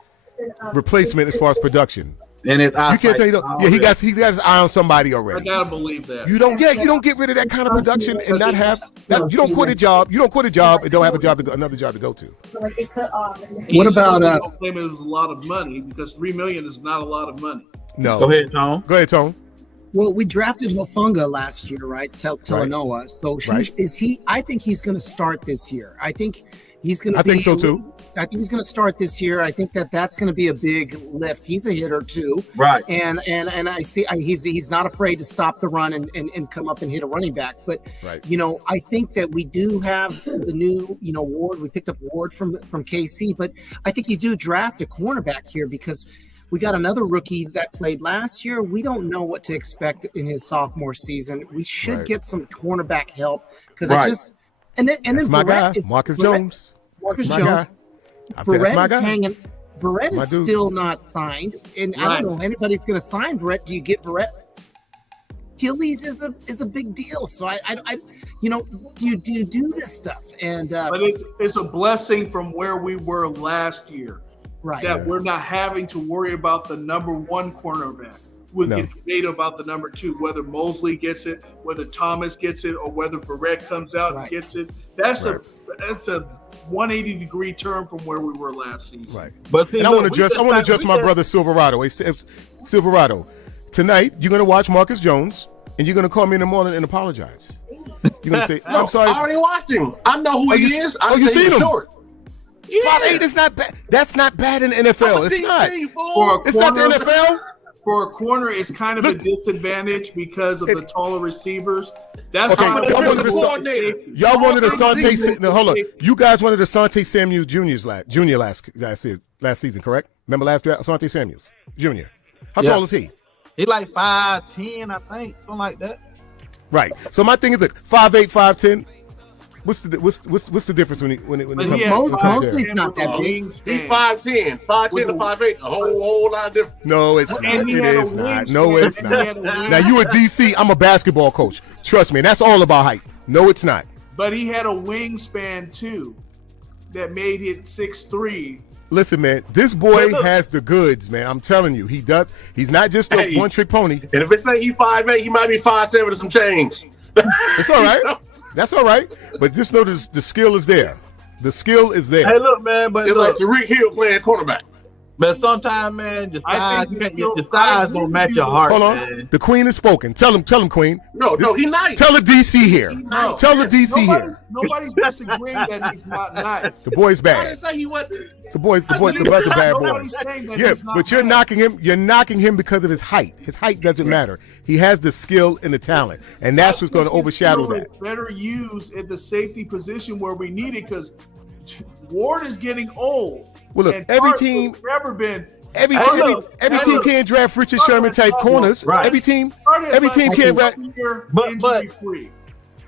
replacement as far as production. And it's You can't tell he got his eye on somebody I already. gotta believe that. You don't get rid of that kind of production and not have that. You don't quit a job. You don't quit a job and don't have another job to go to. What about don't claim it was a lot of money because $3 million is not a lot of money. No. Go ahead, Tom. Go ahead, Tone. Well, we drafted Hufanga last year, right? Talanoa. So I think he's going to start this year. I think he's going to. I think so too. I think he's going to start this year. I think that's going to be a big lift. He's a hitter too, Right. And I see he's not afraid to stop the run and come up and hit a running back. But Right. I think that we do have the new Ward. We picked up Ward from KC, but I think you do draft a cornerback here because we got another rookie that played last year. We don't know what to expect in his sophomore season. We should Right. get some cornerback help because Right. then That's my guy, Verrett is- Marcus Verrett- Jones. Marcus My Jones. guy. That's my Verrett is guy. hanging. Verrett My is dude. still not signed, and I Right. don't know if anybody's going to sign Verrett. Do you get Verrett? Achilles is a big deal. So I do you do this stuff? And But it's a blessing from where we were last year right, that we're not having to worry about the number one cornerback. We No. can debate about the number two, whether Mosley gets it, whether Thomas gets it, or whether Verrett comes out Right. and gets it. That's Right. a 180-degree turn from where we were last season. Right. But see, And I look, want to address my brother Silverado. Hey, Silverado, tonight you're gonna watch Marcus Jones, and you're gonna call me in the morning and apologize. You're gonna say, No, "I'm sorry." I already watched him. I know who he is. I you think seen he's him? short. Yeah. 5'8" is not bad. That's not bad in the NFL. I'm a It's not. DC, fool. For a It's not the corner- NFL. For a corner, it's kind of a Look. disadvantage because of the taller receivers. That's Okay, why y'all wanted the to- coordinator. Y'all wanted I'm Asante. No, hold on. DC. You guys wanted Asante Samuel Jr. last season, correct? Remember last draft, Asante Samuels Jr. How Yeah. tall is he? He like 5'10", I think, something like that. Right. So my thing is, look, 5'8", 5'10". What's the difference when it But comes he to has Most- there? mostly's not that big. He's 5'10", 5'10" to 5'8", a whole lot of difference. No, it's And not. he It had a is not. wingspan. No, it's And he not. had a wing- Now you a DC. I'm a basketball coach. Trust me, and that's all about height. No, it's not. But he had a wingspan too that made it 6'3". Listen, man, this boy Look. has the goods, man. I'm telling you, he does. He's not just a Hey. one-trick pony. And if it say he 5'8", he might be 5'7" to some change. It's all right. That's all right. But just know the skill is there. The skill is there. Hey, look, man, but It's like look, Tariq Hill playing quarterback. But sometimes, man, the I size, think the size don't match your heart. Hold on. Man. The queen has spoken. Tell him, Queen. No, he nice. Tell the DC here. No. Tell the DC here. Nobody's disagreeing that he's not nice. The boy's I bad. didn't say he wasn't. The brother's a bad boy. Nobody's saying that Yeah, he's not but you're nice. knocking him. You're knocking him because of his height. His height doesn't matter. He has the skill and the talent, and that's what's going to overshadow that. It's better used at the safety position where we need it because Ward is getting old. Well, look, and every Tart team. has never been. Every team can't draft Richard Sherman type corners. Right. Every team Tart can't draft. But- injury free.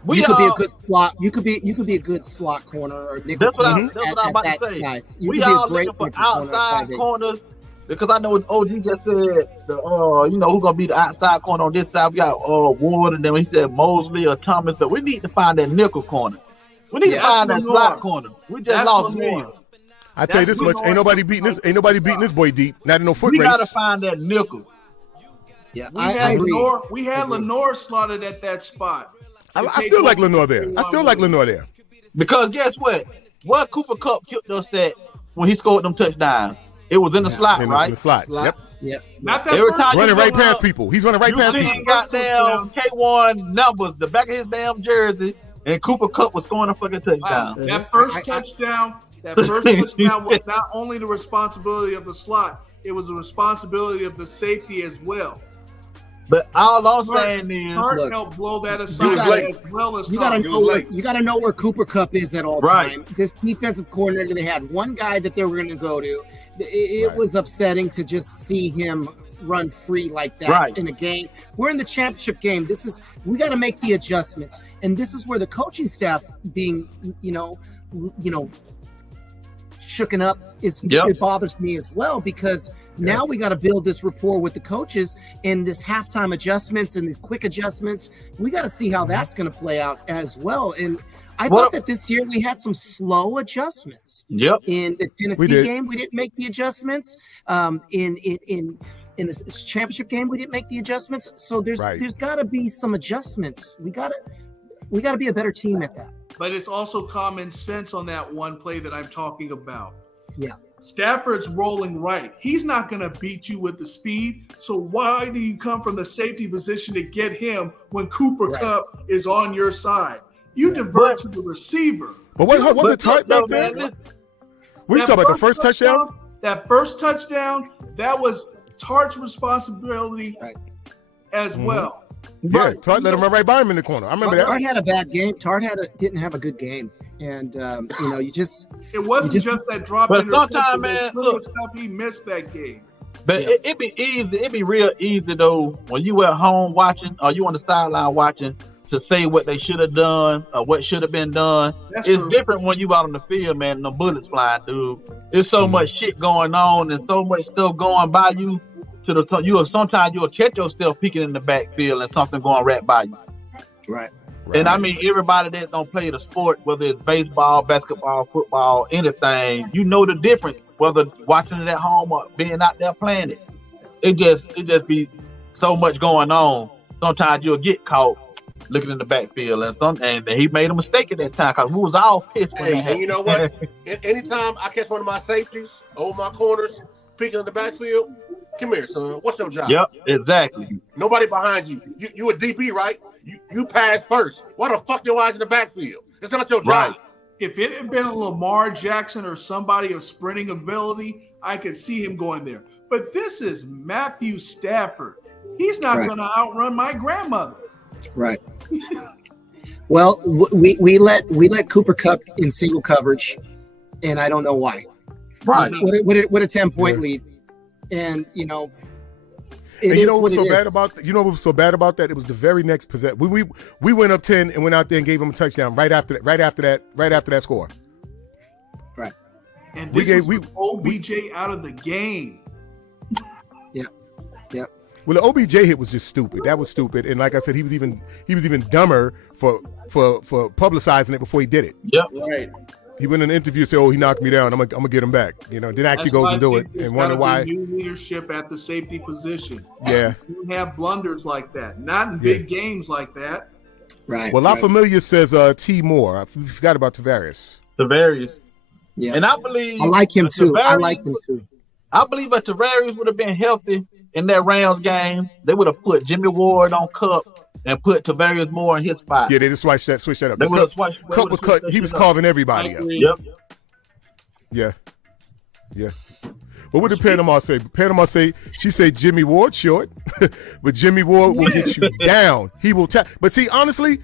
You could be a good slot. You could be a good slot corner or nickel That's what corner I'm about at to that say. size. You We could be a all great looking for nickel corner at outside 5'8". corners because I know what OG just said. Who's gonna be the outside corner on this side? We got Ward, and then he said Mosley or Thomas. But we need to find that nickel corner. We need to find that slot corner. We just lost Williams. I tell you this much: ain't nobody beating this boy deep. Not in no foot We race. gotta find that nickel. Yeah, We I had agree. Lenore slotted at that spot. I still like Lenore there. Because guess what? What Cooper Kupp killed us at when he scored them touchdowns? It was in the slot, right? In the slot. Yep. Yep. Not that Every first time Running you right go past up, people. He's running right you past see people. goddamn K1 numbers, the back of his damn jersey, and Cooper Kupp was scoring a fucking touchdown. That first touchdown was not only the responsibility of the slot, it was the responsibility of the safety as well. But all I'm saying is, Tart Look, helped blow that you aside gotta- as well as You gotta Tart. know where Cooper Kupp is at all Right. time. This defensive coordinator, they had one guy that they were going to go to. It was upsetting to just see him run free like that in a game. We're in the championship game. We got to make the adjustments, and this is where the coaching staff being, shooken up it bothers me as well because. Now we got to build this rapport with the coaches and this halftime adjustments and these quick adjustments. We got to see how that's going to play out as well. And I thought that this year we had some slow adjustments. Yep. In the Tennessee game, we didn't make the adjustments. In the championship game, we didn't make the adjustments. So there's got to be some adjustments. We got to be a better team at that. But it's also common sense on that one play that I'm talking about. Yeah. Stafford's rolling right. He's not going to beat you with the speed. So why do you come from the safety position to get him when Cooper Kupp is on your side? You divert to the receiver. But what's it Tart back there? What are you talking about? The first touchdown? That first touchdown, that was Tart's responsibility as well. Yeah, Tart let him run right by him in the corner. I remember that. Tart had a bad game. Tart didn't have a good game. And it wasn't just that drop but interception. sometimes, man, look, stuff he missed that game. But it'd be easy. It'd be real easy though when you at home watching or you on the sideline watching to say what they should have done or what should have been done. It's different when you out on the field, man. No bullets flying, dude. There's so much shit going on and so much stuff going by you. Sometimes you'll catch yourself peeking in the backfield and something going right by you. Right. And I mean, everybody that don't play the sport, whether it's baseball, basketball, football, anything, you know the difference. Whether watching it at home or being out there playing it, it just be so much going on. Sometimes you'll get caught looking in the backfield, and he made a mistake at that time because we was all pissed. And you know what? Anytime I catch one of my safeties over my corners, peeking in the backfield, come here, son. What's your job? Yep, exactly. Nobody behind you. You a DB, right? You pass first. Why the fuck your eyes in the backfield? It's not your job. Right. If it had been a Lamar Jackson or somebody of sprinting ability, I could see him going there. But this is Matthew Stafford. He's not going to outrun my grandmother. Right. Well, we let Cooper Kupp in single coverage, and I don't know why. Right. What a 10-point lead, and And you know what was so bad about that? It was the very next possession. We went up 10 and went out there and gave him a touchdown right after that score. Right. And this was OBJ out of the game. Yeah. Well, the OBJ hit was just stupid. That was stupid. And like I said, he was even dumber for publicizing it before he did it. Yep. Right. He went in an interview and said, "Oh, he knocked me down. I'm gonna get him back." Then actually goes and do it and wonder why. New leadership at the safety position. Yeah. You have blunders like that, not in big games like that. Right. Well, La Familia says T. Moore. I forgot about Tavares. Tavares. Yeah. And I believe I like him too. Tavares, I like him too. I believe if Tavares would have been healthy in that Rams game, they would have put Jimmy Ward on Cup and put Tavares Moore in his spot. Yeah, they just switched that up. They would have switched. Cup was cut. He was carving everybody up. Yep. Yeah. What would the Panama say? Panama say she said Jimmy Ward short, but Jimmy Ward will get you down. He will tap. But see, honestly,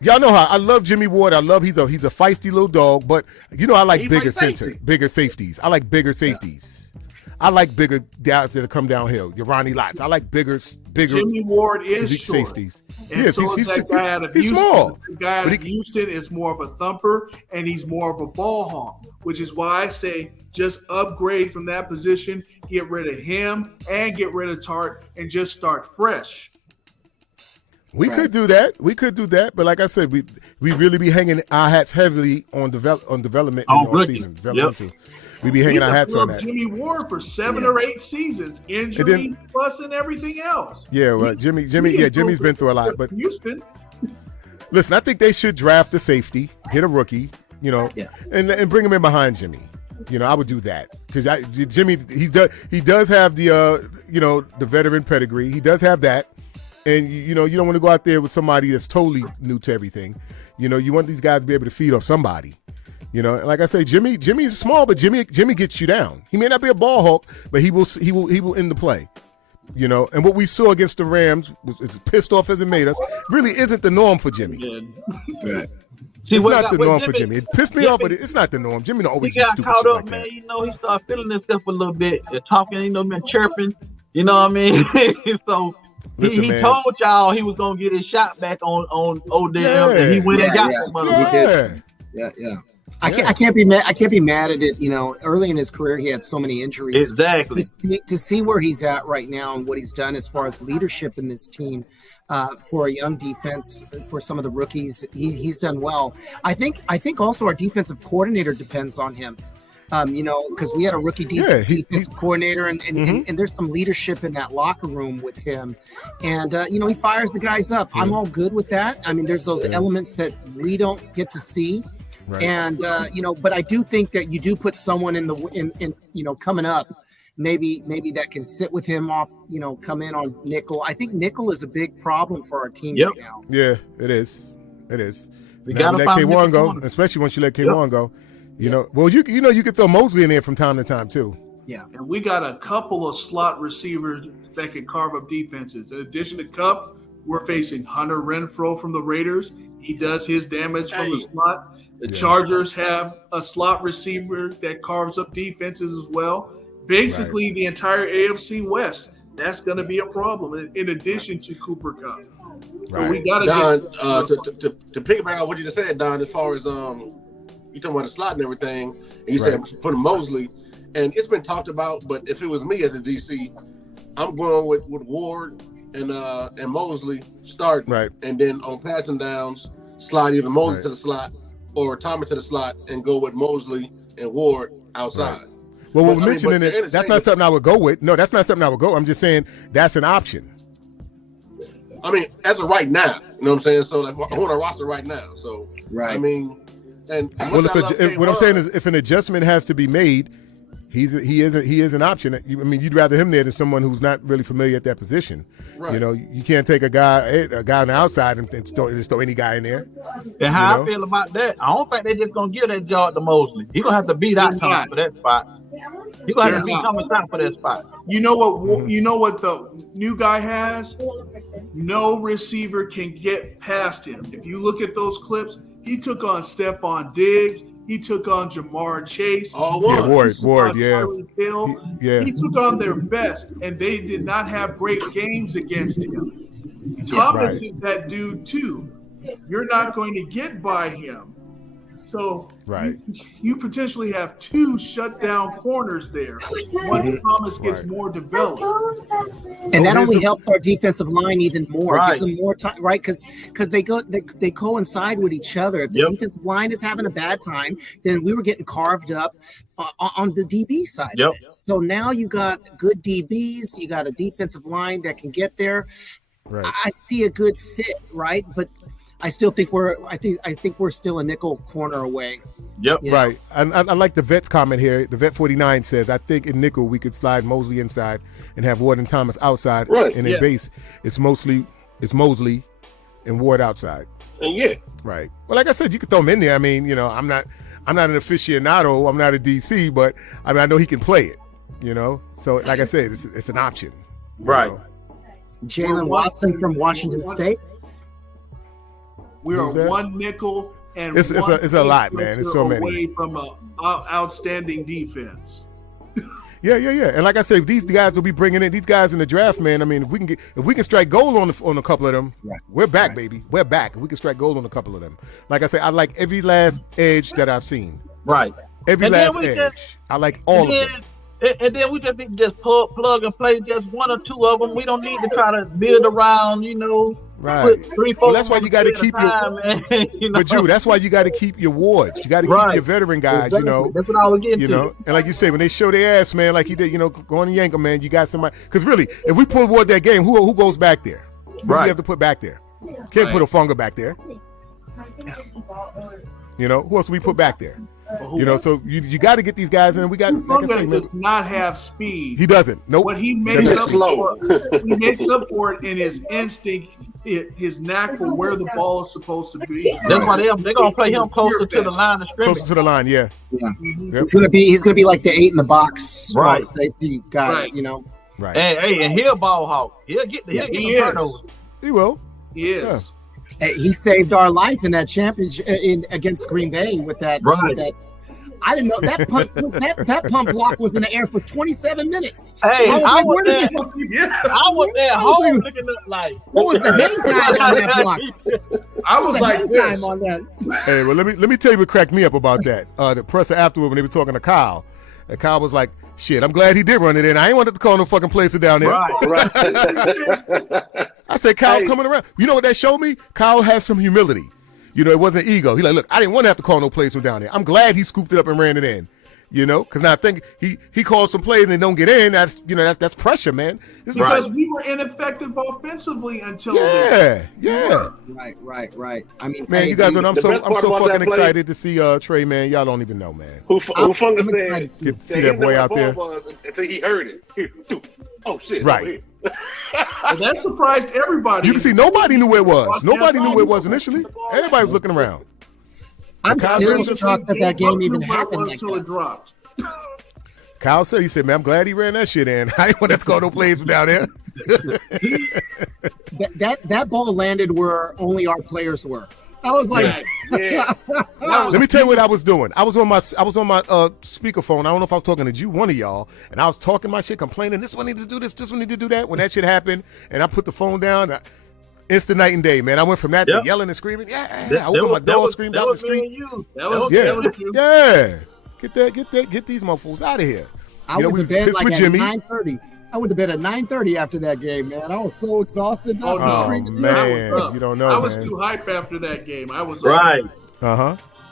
y'all know how I love Jimmy Ward. I love he's a feisty little dog. But you know I like bigger safeties. I like bigger safeties. I like bigger guys that come downhill. Your Ronnie Lotts. I like bigger. Jimmy Ward is short. Safeties. And yes, so he's guy out of Houston. Small. The guy out of Houston is more of a thumper, and he's more of a ball hawk, which is why I say just upgrade from that position, get rid of him, and get rid of Tart, and just start fresh. We could do that. But like I said, we really be hanging our hats heavily on development in the season. We be hanging our hats on that. Jimmy Ward for 7 or 8 seasons, injury plus and everything else. Yeah, well, Jimmy's been through a lot. But Houston. Listen, I think they should draft a safety, get a rookie, and bring him in behind Jimmy. I would do that because Jimmy he does have the the veteran pedigree. He does have that, and you don't want to go out there with somebody that's totally new to everything. You want these guys to be able to feed off somebody. Like I say, Jimmy's small, but Jimmy gets you down. He may not be a ball hawk, but he will end the play. And what we saw against the Rams was as pissed off as it made us, really isn't the norm for Jimmy. See, it's not the norm for Jimmy. It pissed me off, but it's not the norm. Jimmy don't always do stupid shit like that. He started feeling himself a little bit, talking, man, chirping. You know what I mean? So he told y'all he was gonna get his shot back on Odell, and he went and got some money. Yeah. I can't be mad. I can't be mad at it. Early in his career, he had so many injuries. Exactly. To see where he's at right now and what he's done as far as leadership in this team, for a young defense, for some of the rookies, he's done well. I think also our defensive coordinator depends on him. Because we had a rookie defensive coordinator, and there's some leadership in that locker room with him, and he fires the guys up. I'm all good with that. I mean, there's those elements that we don't get to see. Right. And but I do think that you do put someone in coming up, maybe that can sit with him off, come in on nickel. I think nickel is a big problem for our team right now. Yeah, it is. We gotta let K1 go, especially once you let K1 go. Well, you could throw Mosley in there from time to time too. Yeah, and we got a couple of slot receivers that can carve up defenses. In addition to Kupp, we're facing Hunter Renfrow from the Raiders. He does his damage from the slot. The Chargers have a slot receiver that carves up defenses as well. Basically, the entire AFC West, that's going to be a problem in addition to Cooper Kupp. Right. So we got to Don, to piggyback on what you just said, Don, as far as you talking about the slot and everything, and you said put a Mosley, and it's been talked about, but if it was me as a DC, I'm going with Ward and Mosley start, and then on passing downs, slide either Mosley to the slot or Thomas to the slot and go with Mosley and Ward outside. Right. Well, we're mentioning it. That's not something I would go with. No, that's not something I would go. I'm just saying that's an option. I mean, as of right now, you know what I'm saying? So like, I'm on a roster right now. So, I mean, and what I'm saying is if an adjustment has to be made, he is an option. I mean, you'd rather him there than someone who's not really familiar at that position. Right. You can't take a guy on the outside and just throw any guy in there. And how I feel about that, I don't think they're just gonna give that job to Mosley. He's gonna have to beat out Thomas for that spot. He's gonna have to beat Thomas out for that spot. You know what? You know what the new guy has? No receiver can get past him. If you look at those clips, he took on Stephon Diggs. He took on Jamar Chase. Ward, He took on their best, and they did not have great games against him. Thomas is that dude too. You're not going to get by him. So you potentially have 2 shutdown corners there once Thomas gets more developed. And that only helps our defensive line even more. It gives them more time, right? Because they coincide with each other. If the defensive line is having a bad time, then we were getting carved up on the DB side. Of it. So now you got good DBs, you got a defensive line that can get there. I see a good fit, right? But I still think I think we're still a nickel corner away. Yep. You know? Right. I like the vet's comment here. The vet 49 says, I think in nickel we could slide Mosley inside and have Ward and Thomas outside. Right. And in base, it's Mosley and Ward outside. And yeah. Right. Well, like I said, you could throw him in there. I mean, you know, I'm not an aficionado. I'm not a DC, but I mean, I know he can play it. You know, so like I said, it's an option. Right. know? Jalen Watson from Washington State. We are Who's that? one nickel and It's a lot, man. It's so away many. from an outstanding defense. Yeah. And like I said, these guys will be bringing in these guys in the draft, man. I mean, if we can strike gold on a couple of them, we're back, baby. We're back. If we can strike gold on a couple of them. Like I said, I like every last edge that I've seen. Right. Every And then last we edge. just- I like all of them. And then we just need to just plug and play just one or two of them. We don't need to try to build around, you know. Right. Put 3, 4. Well, that's why you got to keep you know? But Drew, that's why you got to keep your wards. You got to keep your veteran guys. Exactly. You know. That's what I was getting You to. know, and like you say, when they show their ass, man, like he did, you know, going to yank 'em, man, you got somebody. Because really, if we pull Ward that game, who goes back there? Who do Right. we have to put back there? Can't put a Funga back there. You know, who else do we put back there? You know, so you got to get these guys in. We got, like I say, Funga man, does not have speed. he doesn't. Nope. What he makes Doesn't. up Slow. for, he makes up for it in his instinct, his knack for where the ball is supposed to be. That's why they're gonna play him closer to the line of scrimmage. Closer to the line, yeah. Yeah. Yep. He's gonna be like the 8 in the box Right. safety guy. Right. You know. Right. And he'll ball hawk. He'll get He some is. turnovers. He will. He is. Hey, he saved our life in that championship against Green Bay with that. Right. With that. I didn't know that pump. that pump block was in the air for 27 minutes. Hey, I was where did there. the fuck- I was there I was home like- looking up like. What was the hang time on that block? I What was the like hang this. time on that? Hey, well, let me tell you what cracked me up about that. The presser afterward when they were talking to Kyle, and Kyle was like, "Shit, I'm glad he did run it in. I ain't wanted to call no fucking placer down there." Right. I said, Kyle's Hey. coming around. You know what that showed me? Kyle has some humility. You know, it wasn't ego. He like, look, I didn't want to have to call no plays from down there. I'm glad he scooped it up and ran it in. You know, because now I think he calls some plays and they don't get in. That's that's pressure, man. This Because is we were ineffective offensively until then. yeah. Right. I mean, Man, hey, you guys, I'm The so best part fucking about that play- excited to see Trey, man. Y'all don't even know, man. Who Funga I'm said? excited. See that boy out there? Until he heard it. Oh shit! Right. over here. And that surprised everybody. You can see nobody knew where it was. Nobody knew where it was initially. Everybody was looking around. I'm Kyle still Williams shocked that that game even happened like until it that. dropped. Kyle said, he said, man, I'm glad he ran that shit in. I didn't want to score no plays from down there. That ball landed where only our players were. I was like, Yeah. Let me tell you what I was doing. I was on my speakerphone. I don't know if I was talking to one of y'all, and I was talking my shit, complaining. This one needs to do this. This one needs to do that. When that shit happened, and I put the phone down, instant night and day, man. I went from that to yelling and screaming. Yeah, I opened my door, screamed out the street. That was you. Yeah, get these motherfuckers out of here. I You know, went to we bed pissed like with at Jimmy. 9:30. I went to bed at 9:30 after that game, man. I was so exhausted. I was Oh, screaming. man. I was up. You don't know, I was man. too hype after that game. I was Right.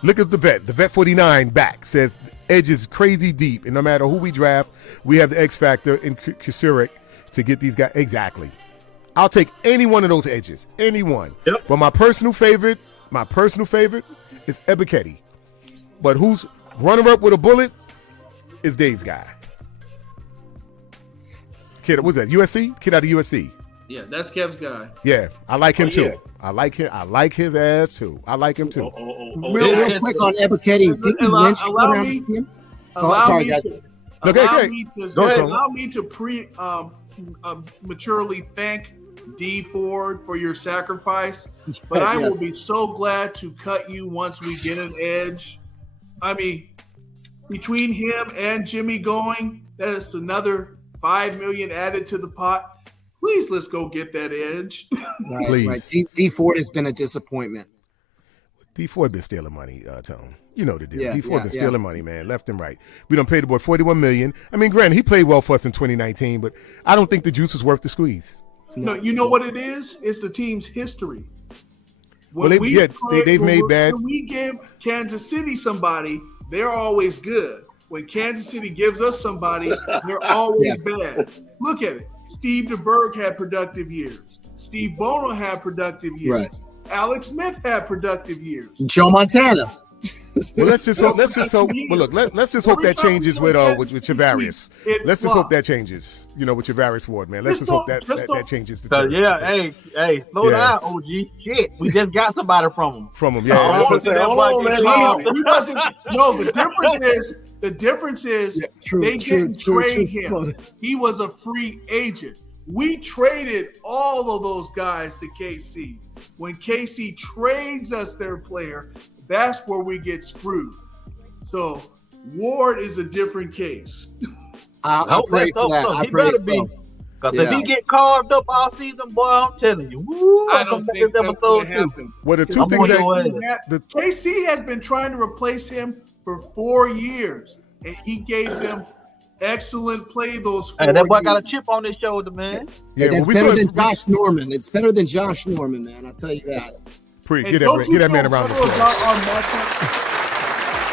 Look at the vet 49 back says edge is crazy deep, and no matter who we draft, we have the X factor in Kusurek to get these guys. Exactly. I'll take any one of those edges, anyone. Yep. But my personal favorite is Ebiketie. But who's runner up with a bullet is Dave's guy. Kid, what's that? USC? Kid out of USC. Yeah, that's Kev's guy. Yeah, I like him too. yeah. I like him. I like his ass too. I like him too. Real quick on Ebiketie. Didn't Lynch go allow around me- to him? Allow sorry, me guys. to Okay, allow okay. me to Go ahead, Tony. allow me to maturely thank D Ford for your sacrifice, but I Yes. will be so glad to cut you once we get an edge. I mean, between him and Jimmy going, that is another $5 million added to the pot. Please, let's go get that edge. Right, Please. right. D Ford has been a disappointment. D Ford been stealing money, Tone. You know the deal. Yeah, D Ford yeah, been stealing money, man, left and right. We done paid the boy $41 million. I mean, granted, he played well for us in 2019, but I don't think the juice is worth the squeeze. No, you know what it is? It's the team's history. Well, they've made bad. When we give Kansas City somebody, they're always good. When Kansas City gives us somebody, they're always bad. Look at it. Steve DeBerg had productive years. Steve Bono had productive years. Right. Alex Smith had productive years. Joe Montana. Well, let's just hope. Well, look, let's just hope that changes with Travaris. Let's just hope that changes. With Travaris Ward, man. Let's just hope that changes. Slow down, OG. Shit, we just got somebody from him. Yeah. The difference is they didn't trade him. He was a free agent. We traded all of those guys to KC. When KC trades us their player, that's where we get screwed. So Ward is a different case. I pray for that. He better be. Because if he get carved up all season, boy, I'm telling you. I don't think that's going to happen. Well, the two things KC has been trying to replace him for 4 years, and he gave them excellent play those 4 years. That boy got a chip on his shoulder, man. Yeah, it's better than Josh Norman. It's better than Josh Norman, man. I'll tell you that. Get that man around the applause.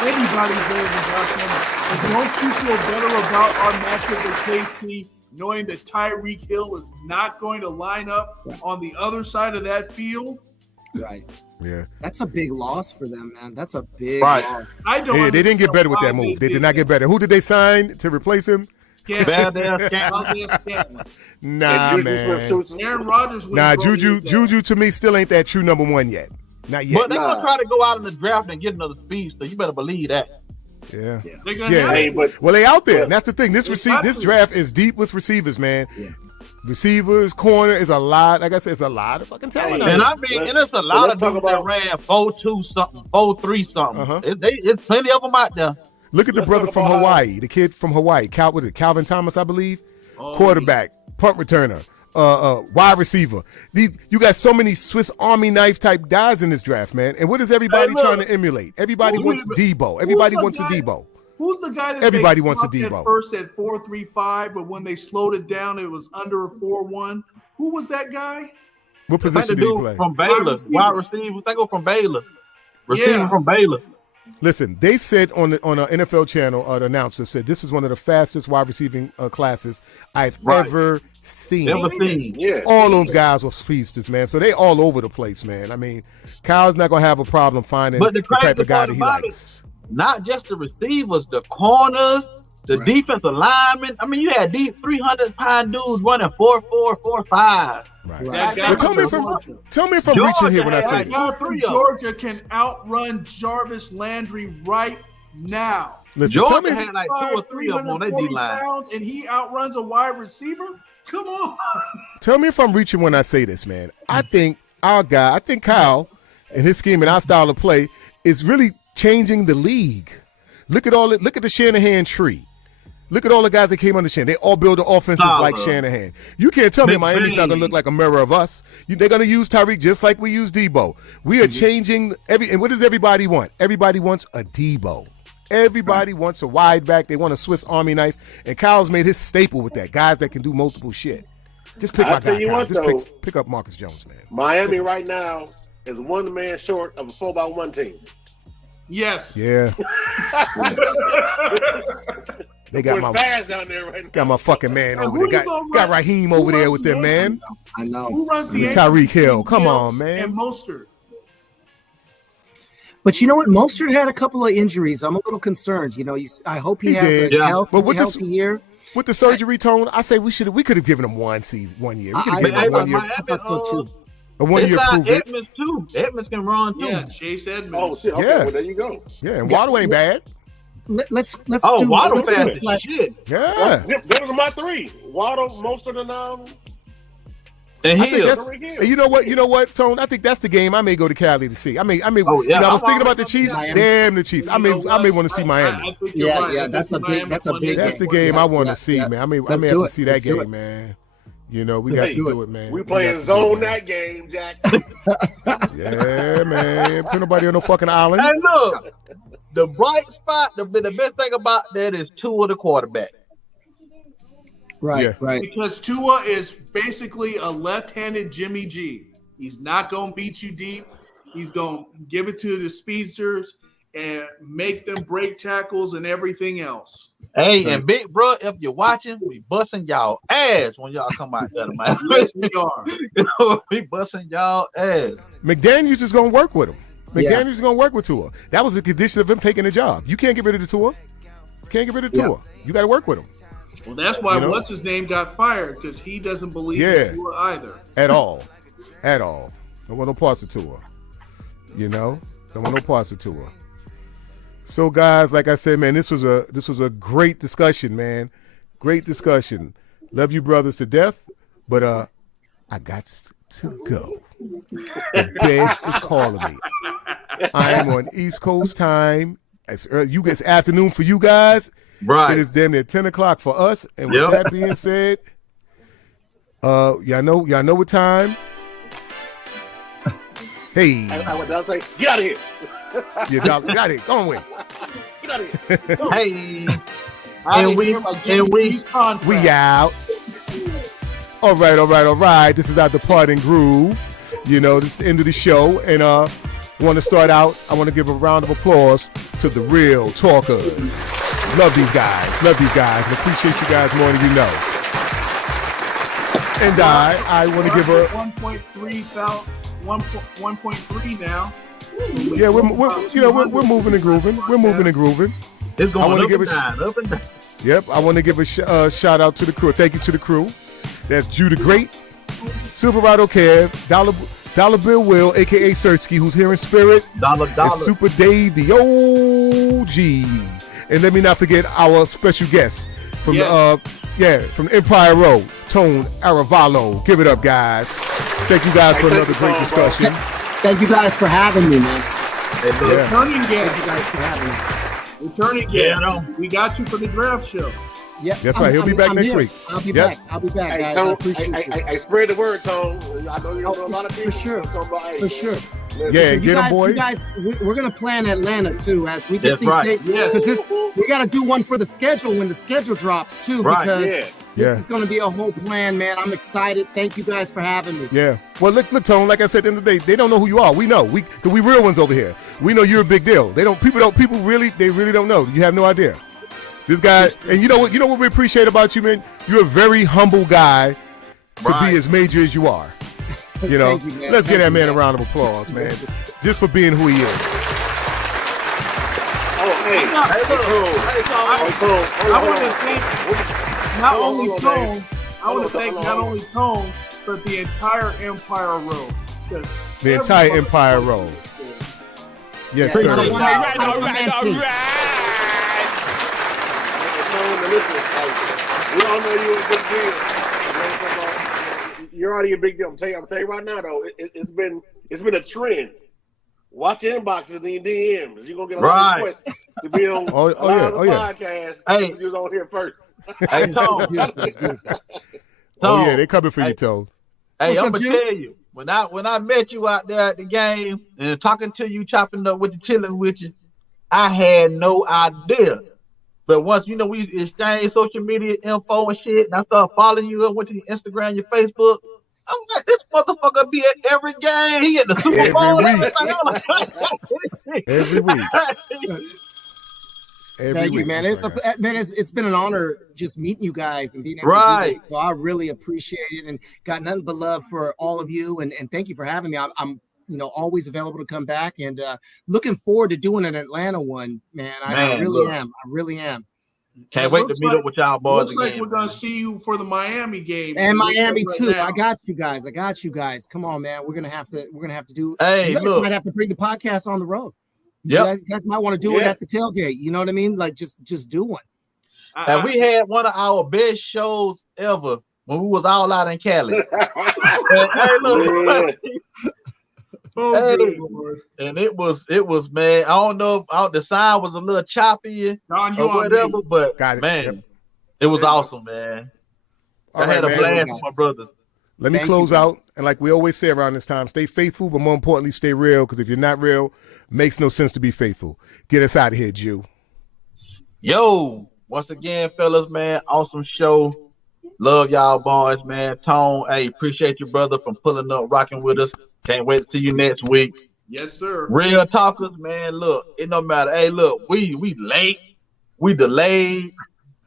Anybody's better than Josh Norman. And don't you feel better about our matchup with KC, knowing that Tyreek Hill is not going to line up on the other side of that field? Right. Yeah. That's a big loss for them, man. That's a big loss. They didn't get better with that move. They did not get better. Who did they sign to replace him? Nah, man. Aaron Rodgers. Juju to me still ain't that true number one yet. Not yet. But they're gonna try to go out in the draft and get another speedster. You better believe that. Yeah. Well, they out there. And that's the thing. This draft is deep with receivers, man. Yeah. Receivers, corner is a lot. Like I said, it's a lot of fucking talent. And it's a lot of dudes that ran 4.2 something, 4.3 something. It's plenty of them out there. Look at the brother from Hawaii, the kid from Hawaii, Calvin Thomas, I believe. Quarterback, punt returner, wide receiver. You got so many Swiss Army knife type guys in this draft, man. And what is everybody trying to emulate? Everybody wants Debo. Everybody wants a Debo. Who's the guy that everybody wants a Debo? At first at 4.35, but when they slowed it down, it was under a 4.1. Who was that guy? What position did he play? From Baylor, wide receiver. They go from Baylor. Receiver from Baylor. Listen, they said on an NFL channel, the announcer said this is one of the fastest wide receiving classes I've ever seen. Yeah. All those guys were speedsters, man. So they all over the place, man. I mean, Kyle's not gonna have a problem finding the type of guy that he likes. Not just the receivers, the corners, the defensive linemen. I mean, you had these 300-pound dudes running 4.4, 4.5. Right. Well, tell me if I'm reaching here when I say this. Guy from Georgia can outrun Jarvis Landry right now. Listen, Georgia had like 2 or 3 of them on their D-line. And he outruns a wide receiver? Come on. Tell me if I'm reaching when I say this, man. I think Kyle and his scheme and our style of play is really changing the league. Look at the Shanahan tree. Look at all the guys that came on the Shanahan. They all build offenses like Shanahan. You can't tell me Miami's not going to look like a mirror of us. They're going to use Tyreek just like we use Debo. We are changing and what does everybody want? Everybody wants a Debo. Everybody wants a wide back. They want a Swiss Army knife. And Kyle's made his staple with that. Guys that can do multiple shit. Just pick my guy, Kyle. Just pick up Marcus Jones, man. Miami right now is one man short of a 4x1 team. Yes. Yeah. They got my fast down there right now. Got my fucking man over there. Got Raheem over there with them, man. I know. Who runs the Tyreek Hill? Come on, man. And Mostert. But you know what? Mostert had a couple of injuries. I'm a little concerned. I hope he has a healthy year. With the surgery, Tone, I say we could have given him 1 year. We could have given him 1 year. I thought so too. A 1 year prove it. Edmonds too. Edmonds can run too. Yeah, Chase Edmonds. Oh shit. Okay, well, there you go. Yeah, and Waddle ain't bad. Let's Waddle fast as shit. Yeah. That was my 3. Waddle, Mostert, and Hill. And you know what, Tone? I think that's the game I may go to Cali to see. I was thinking about the Chiefs. Damn the Chiefs. I may want to see Miami. That's the game I want to see, man. I may have to see that game, man. We got to do it, man. We playing zone that game, Jack. Yeah, man. Put nobody on no fucking island. Hey, look. The bright spot, the best thing about that is Tua the quarterback. Right. Because Tua is basically a left-handed Jimmy G. He's not going to beat you deep. He's going to give it to the speedsters and make them break tackles and everything else. Hey, and big bro, if you're watching, we busting y'all ass when y'all come out there, man. Yes, we are. We busting y'all ass. McDaniels is gonna work with him. McDaniels is gonna work with Tua. That was the condition of him taking the job. You can't get rid of the Tua. Can't get rid of Tua. You got to work with him. Well, that's why what's his name got fired, because he doesn't believe in Tua either. At all. Don't want no parts of Tua. Don't want no parts of Tua. So guys, like I said, man, this was a great discussion, man. Great discussion. Love you brothers to death, but I got to go. The bed is calling me. I am on East Coast time. It's afternoon for you guys. Right. It is damn near 10 o'clock for us. And with that being said, y'all know what time. Hey. What did I say? Get out of here. Get out of here. Go away. Get out of here. Hey. And we out. All right. This is our departing groove. This is the end of the show. And I want to start out. I want to give a round of applause to the real talkers. Love these guys. And appreciate you guys more than you know. And I want to give a 1.3 now. Yeah, we're moving and grooving. It's going up and down. Yep, I want to give a shout out to the crew. Thank you to the crew. That's Judah Great, Silverado Kev, Dollar Bill Will, a.k.a. Sersky, who's here in spirit. Dollar. And Super Dave, the OG. And let me not forget our special guest from from Empire Road, Antonio Arevalo. Give it up, guys. Thank you guys for another great discussion. Thank you guys for having me, man. Returning guest. Thank you guys for having me. Returning guest. We got you for the draft show. Yeah, that's right. He'll be back next week. I'll be back, Hey, guys. Tone, I appreciate you. I spread the word, Tone. I know you know a lot of people. For sure. Yeah, get him, boy. You guys, we're going to plan Atlanta, too, as we get these dates. Yes. We got to do one for the schedule when the schedule drops, too, because this is going to be a whole plan, man. I'm excited. Thank you guys for having me. Yeah. Well, look, Tone, like I said, at the end of the day, they don't know who you are. We know. We real ones over here. We know you're a big deal. People really don't know. You have no idea. This guy, and you know what we appreciate about you, man? You're a very humble guy to be as major as you are. You know, let's give that man a round of applause, man, just for being who he is. I want to thank not only Tone, but the entire Empire Road. The entire Empire Road. Yes, sir. All right. We all know you're a big deal. You're already a big deal. I'm telling you right now, though, it's been a trend. Watch your inboxes and your DMs. You're gonna get a lot of requests to be on the podcast. Hey, you was on here first. Hey, Tone. Oh yeah, they coming for you, Tone. Hey, I'm gonna tell you, when I met you out there at the game and talking to you, chopping up with you, chilling with you, I had no idea. But once we exchange social media info and shit, and I started following you up, went to your Instagram, your Facebook. I'm like, this motherfucker be at every game. He at the Super Bowl every week. Thank you, man. It's been an honor just meeting you guys and being able to do this. So I really appreciate it and got nothing but love for all of you. And thank you for having me. I'm always available to come back and looking forward to doing an Atlanta one, man. I really am. Can't wait to meet up with y'all boys. Looks like we're gonna see you for the Miami game and Miami too. I got you guys. Come on, man. We're gonna have to do. Hey, look, might have to bring the podcast on the road. Yeah, you guys might want to do it at the tailgate. You know what I mean? Like just do one. And we had one of our best shows ever when we was all out in Cali. Hey, look. And it was man. I don't know if the sound was a little choppy or whatever, but man, it was awesome, man. I had a blast with my brothers. Let me close out, and like we always say around this time, stay faithful, but more importantly, stay real. Because if you're not real, makes no sense to be faithful. Get us out of here, Jew. Yo, once again, fellas, man, awesome show. Love y'all boys, man. Tone, hey, appreciate you, brother, from pulling up, rocking with us. Can't wait to see you next week. Yes, sir. Real talkers, man. Look, it no matter. Hey, look, we late, we delayed,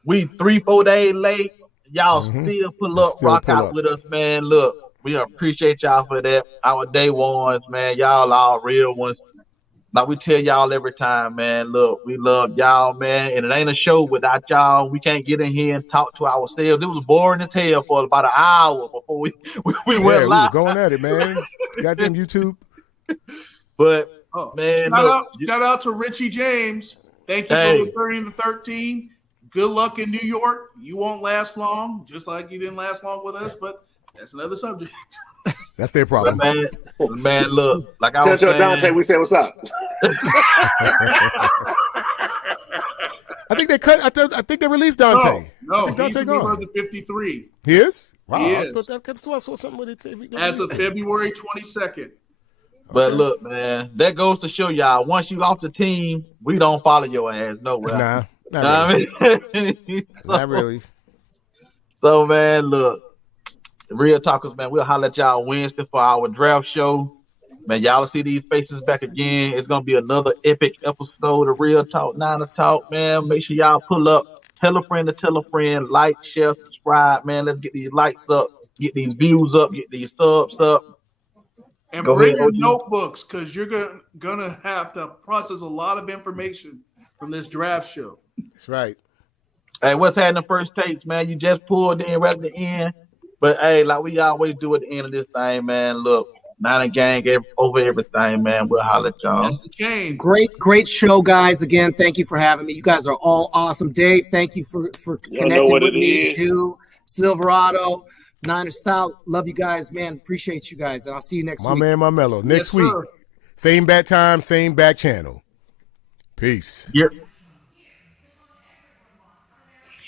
we 3-4 days late. Y'all still pull up, rock out with us, man. Look, we appreciate y'all for that. Our day ones, man. Y'all are real ones. Like we tell y'all every time, man. Look, we love y'all, man. And it ain't a show without y'all. We can't get in here and talk to ourselves. It was boring as hell for about an hour before we went live. We were going at it, man. Goddamn YouTube. But man, shout out to Richie James. Thank you for returning the 13. Good luck in New York. You won't last long, just like you didn't last long with us, but that's another subject. That's their problem. Man, look, like I was saying. Dante, we say what's up. I think they cut. I think they released Dante. No, he's the 53. He is? Wow. He I is. saw something with it. As of February 22nd. But look, man, that goes to show y'all, once you off the team, we don't follow your ass nowhere. Nah, not really. Not really. So, man, look, Real Talkers, man, we'll holler at y'all Wednesday for our draft show. Man, y'all will see these faces back again. It's going to be another epic episode of Real Talk, Niner Talk, man. Make sure y'all pull up. Tell a friend to tell a friend. Like, share, subscribe, man. Let's get these likes up, get these views up, get these subs up. And bring your notebooks, because you're gonna have to process a lot of information from this draft show. That's right. Hey, what's happening first takes, man? You just pulled in right at the end. But hey, like we always do at the end of this thing, man. Look, Niner Gang over everything, man. We'll holler at y'all. That's the change. Great show, guys. Again, thank you for having me. You guys are all awesome. Dave, thank you for connecting with me too. Silverado. Niner Style, love you guys, man. Appreciate you guys, and I'll see you next week. My man, my mellow. Next week, same bat time, same bat channel. Peace. Yep.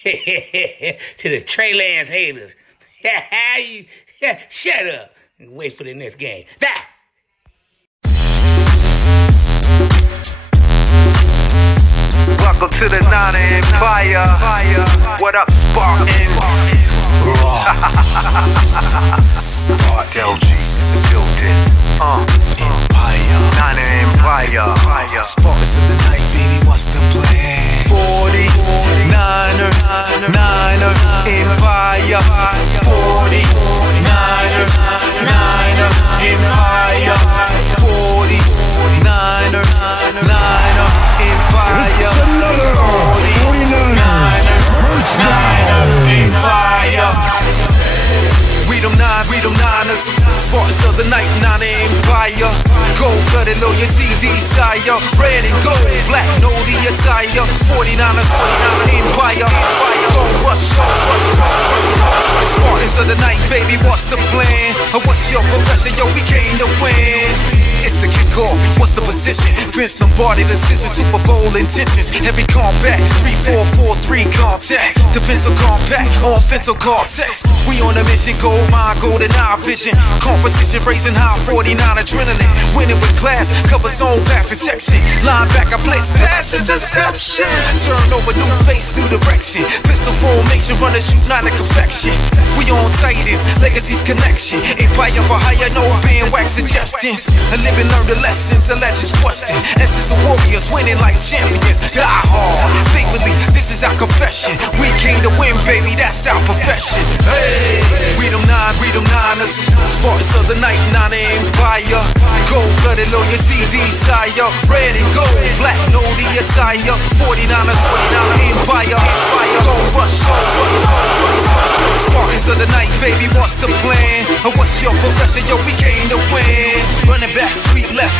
To the Trey Lance haters, shut up and wait for the next game. That. Welcome to the Niner Empire. What up, Spartans? Spartans in the building. Empire. Niner Empire. Spartans of the night, baby, what's the plan? 49ers, Niner Empire. 49ers, Niner Empire. 49ers, Niner Empire. It's another 49ers, Niner Empire. We them Niners, Spartans of the night, Niner Empire. Gold-blooded loyalty, desire. Red and gold, black, no the attire. 49ers, Empire. Don't rush. Spartans of the night, baby, what's the plan? What's your profession? Yo, we came to win. It's the kickoff, what's the position? Vince Lombardi, the scissors, Super Bowl intentions. Heavy combat, 3-4-4-3 contact. Defensive compact, offensive cortex. We on a mission, gold mine, golden eye vision. Competition raising high, 49 adrenaline. Winning with class, cover zone, pass protection. Linebacker blitz, pass interception. Turn over, new face, new direction. Pistol formation, runner shoot, not a confection. We on Titans, legacies connection. Empire for hire, no bandwagon suggestions. And learn the lessons, the legends question. Essence of warriors, winning like champions. Die hard, faithfully, this is our confession. We came to win, baby, that's our profession. Hey, we them Niners, Spartans of the night, Niner Empire. Gold-blooded loyalty, desire. Red and gold, black, no the attire. 49ers, Empire. Don't rush. Spartans of the night, baby, what's the plan? What's your profession? Yo, we came to win. Running back, sweet left,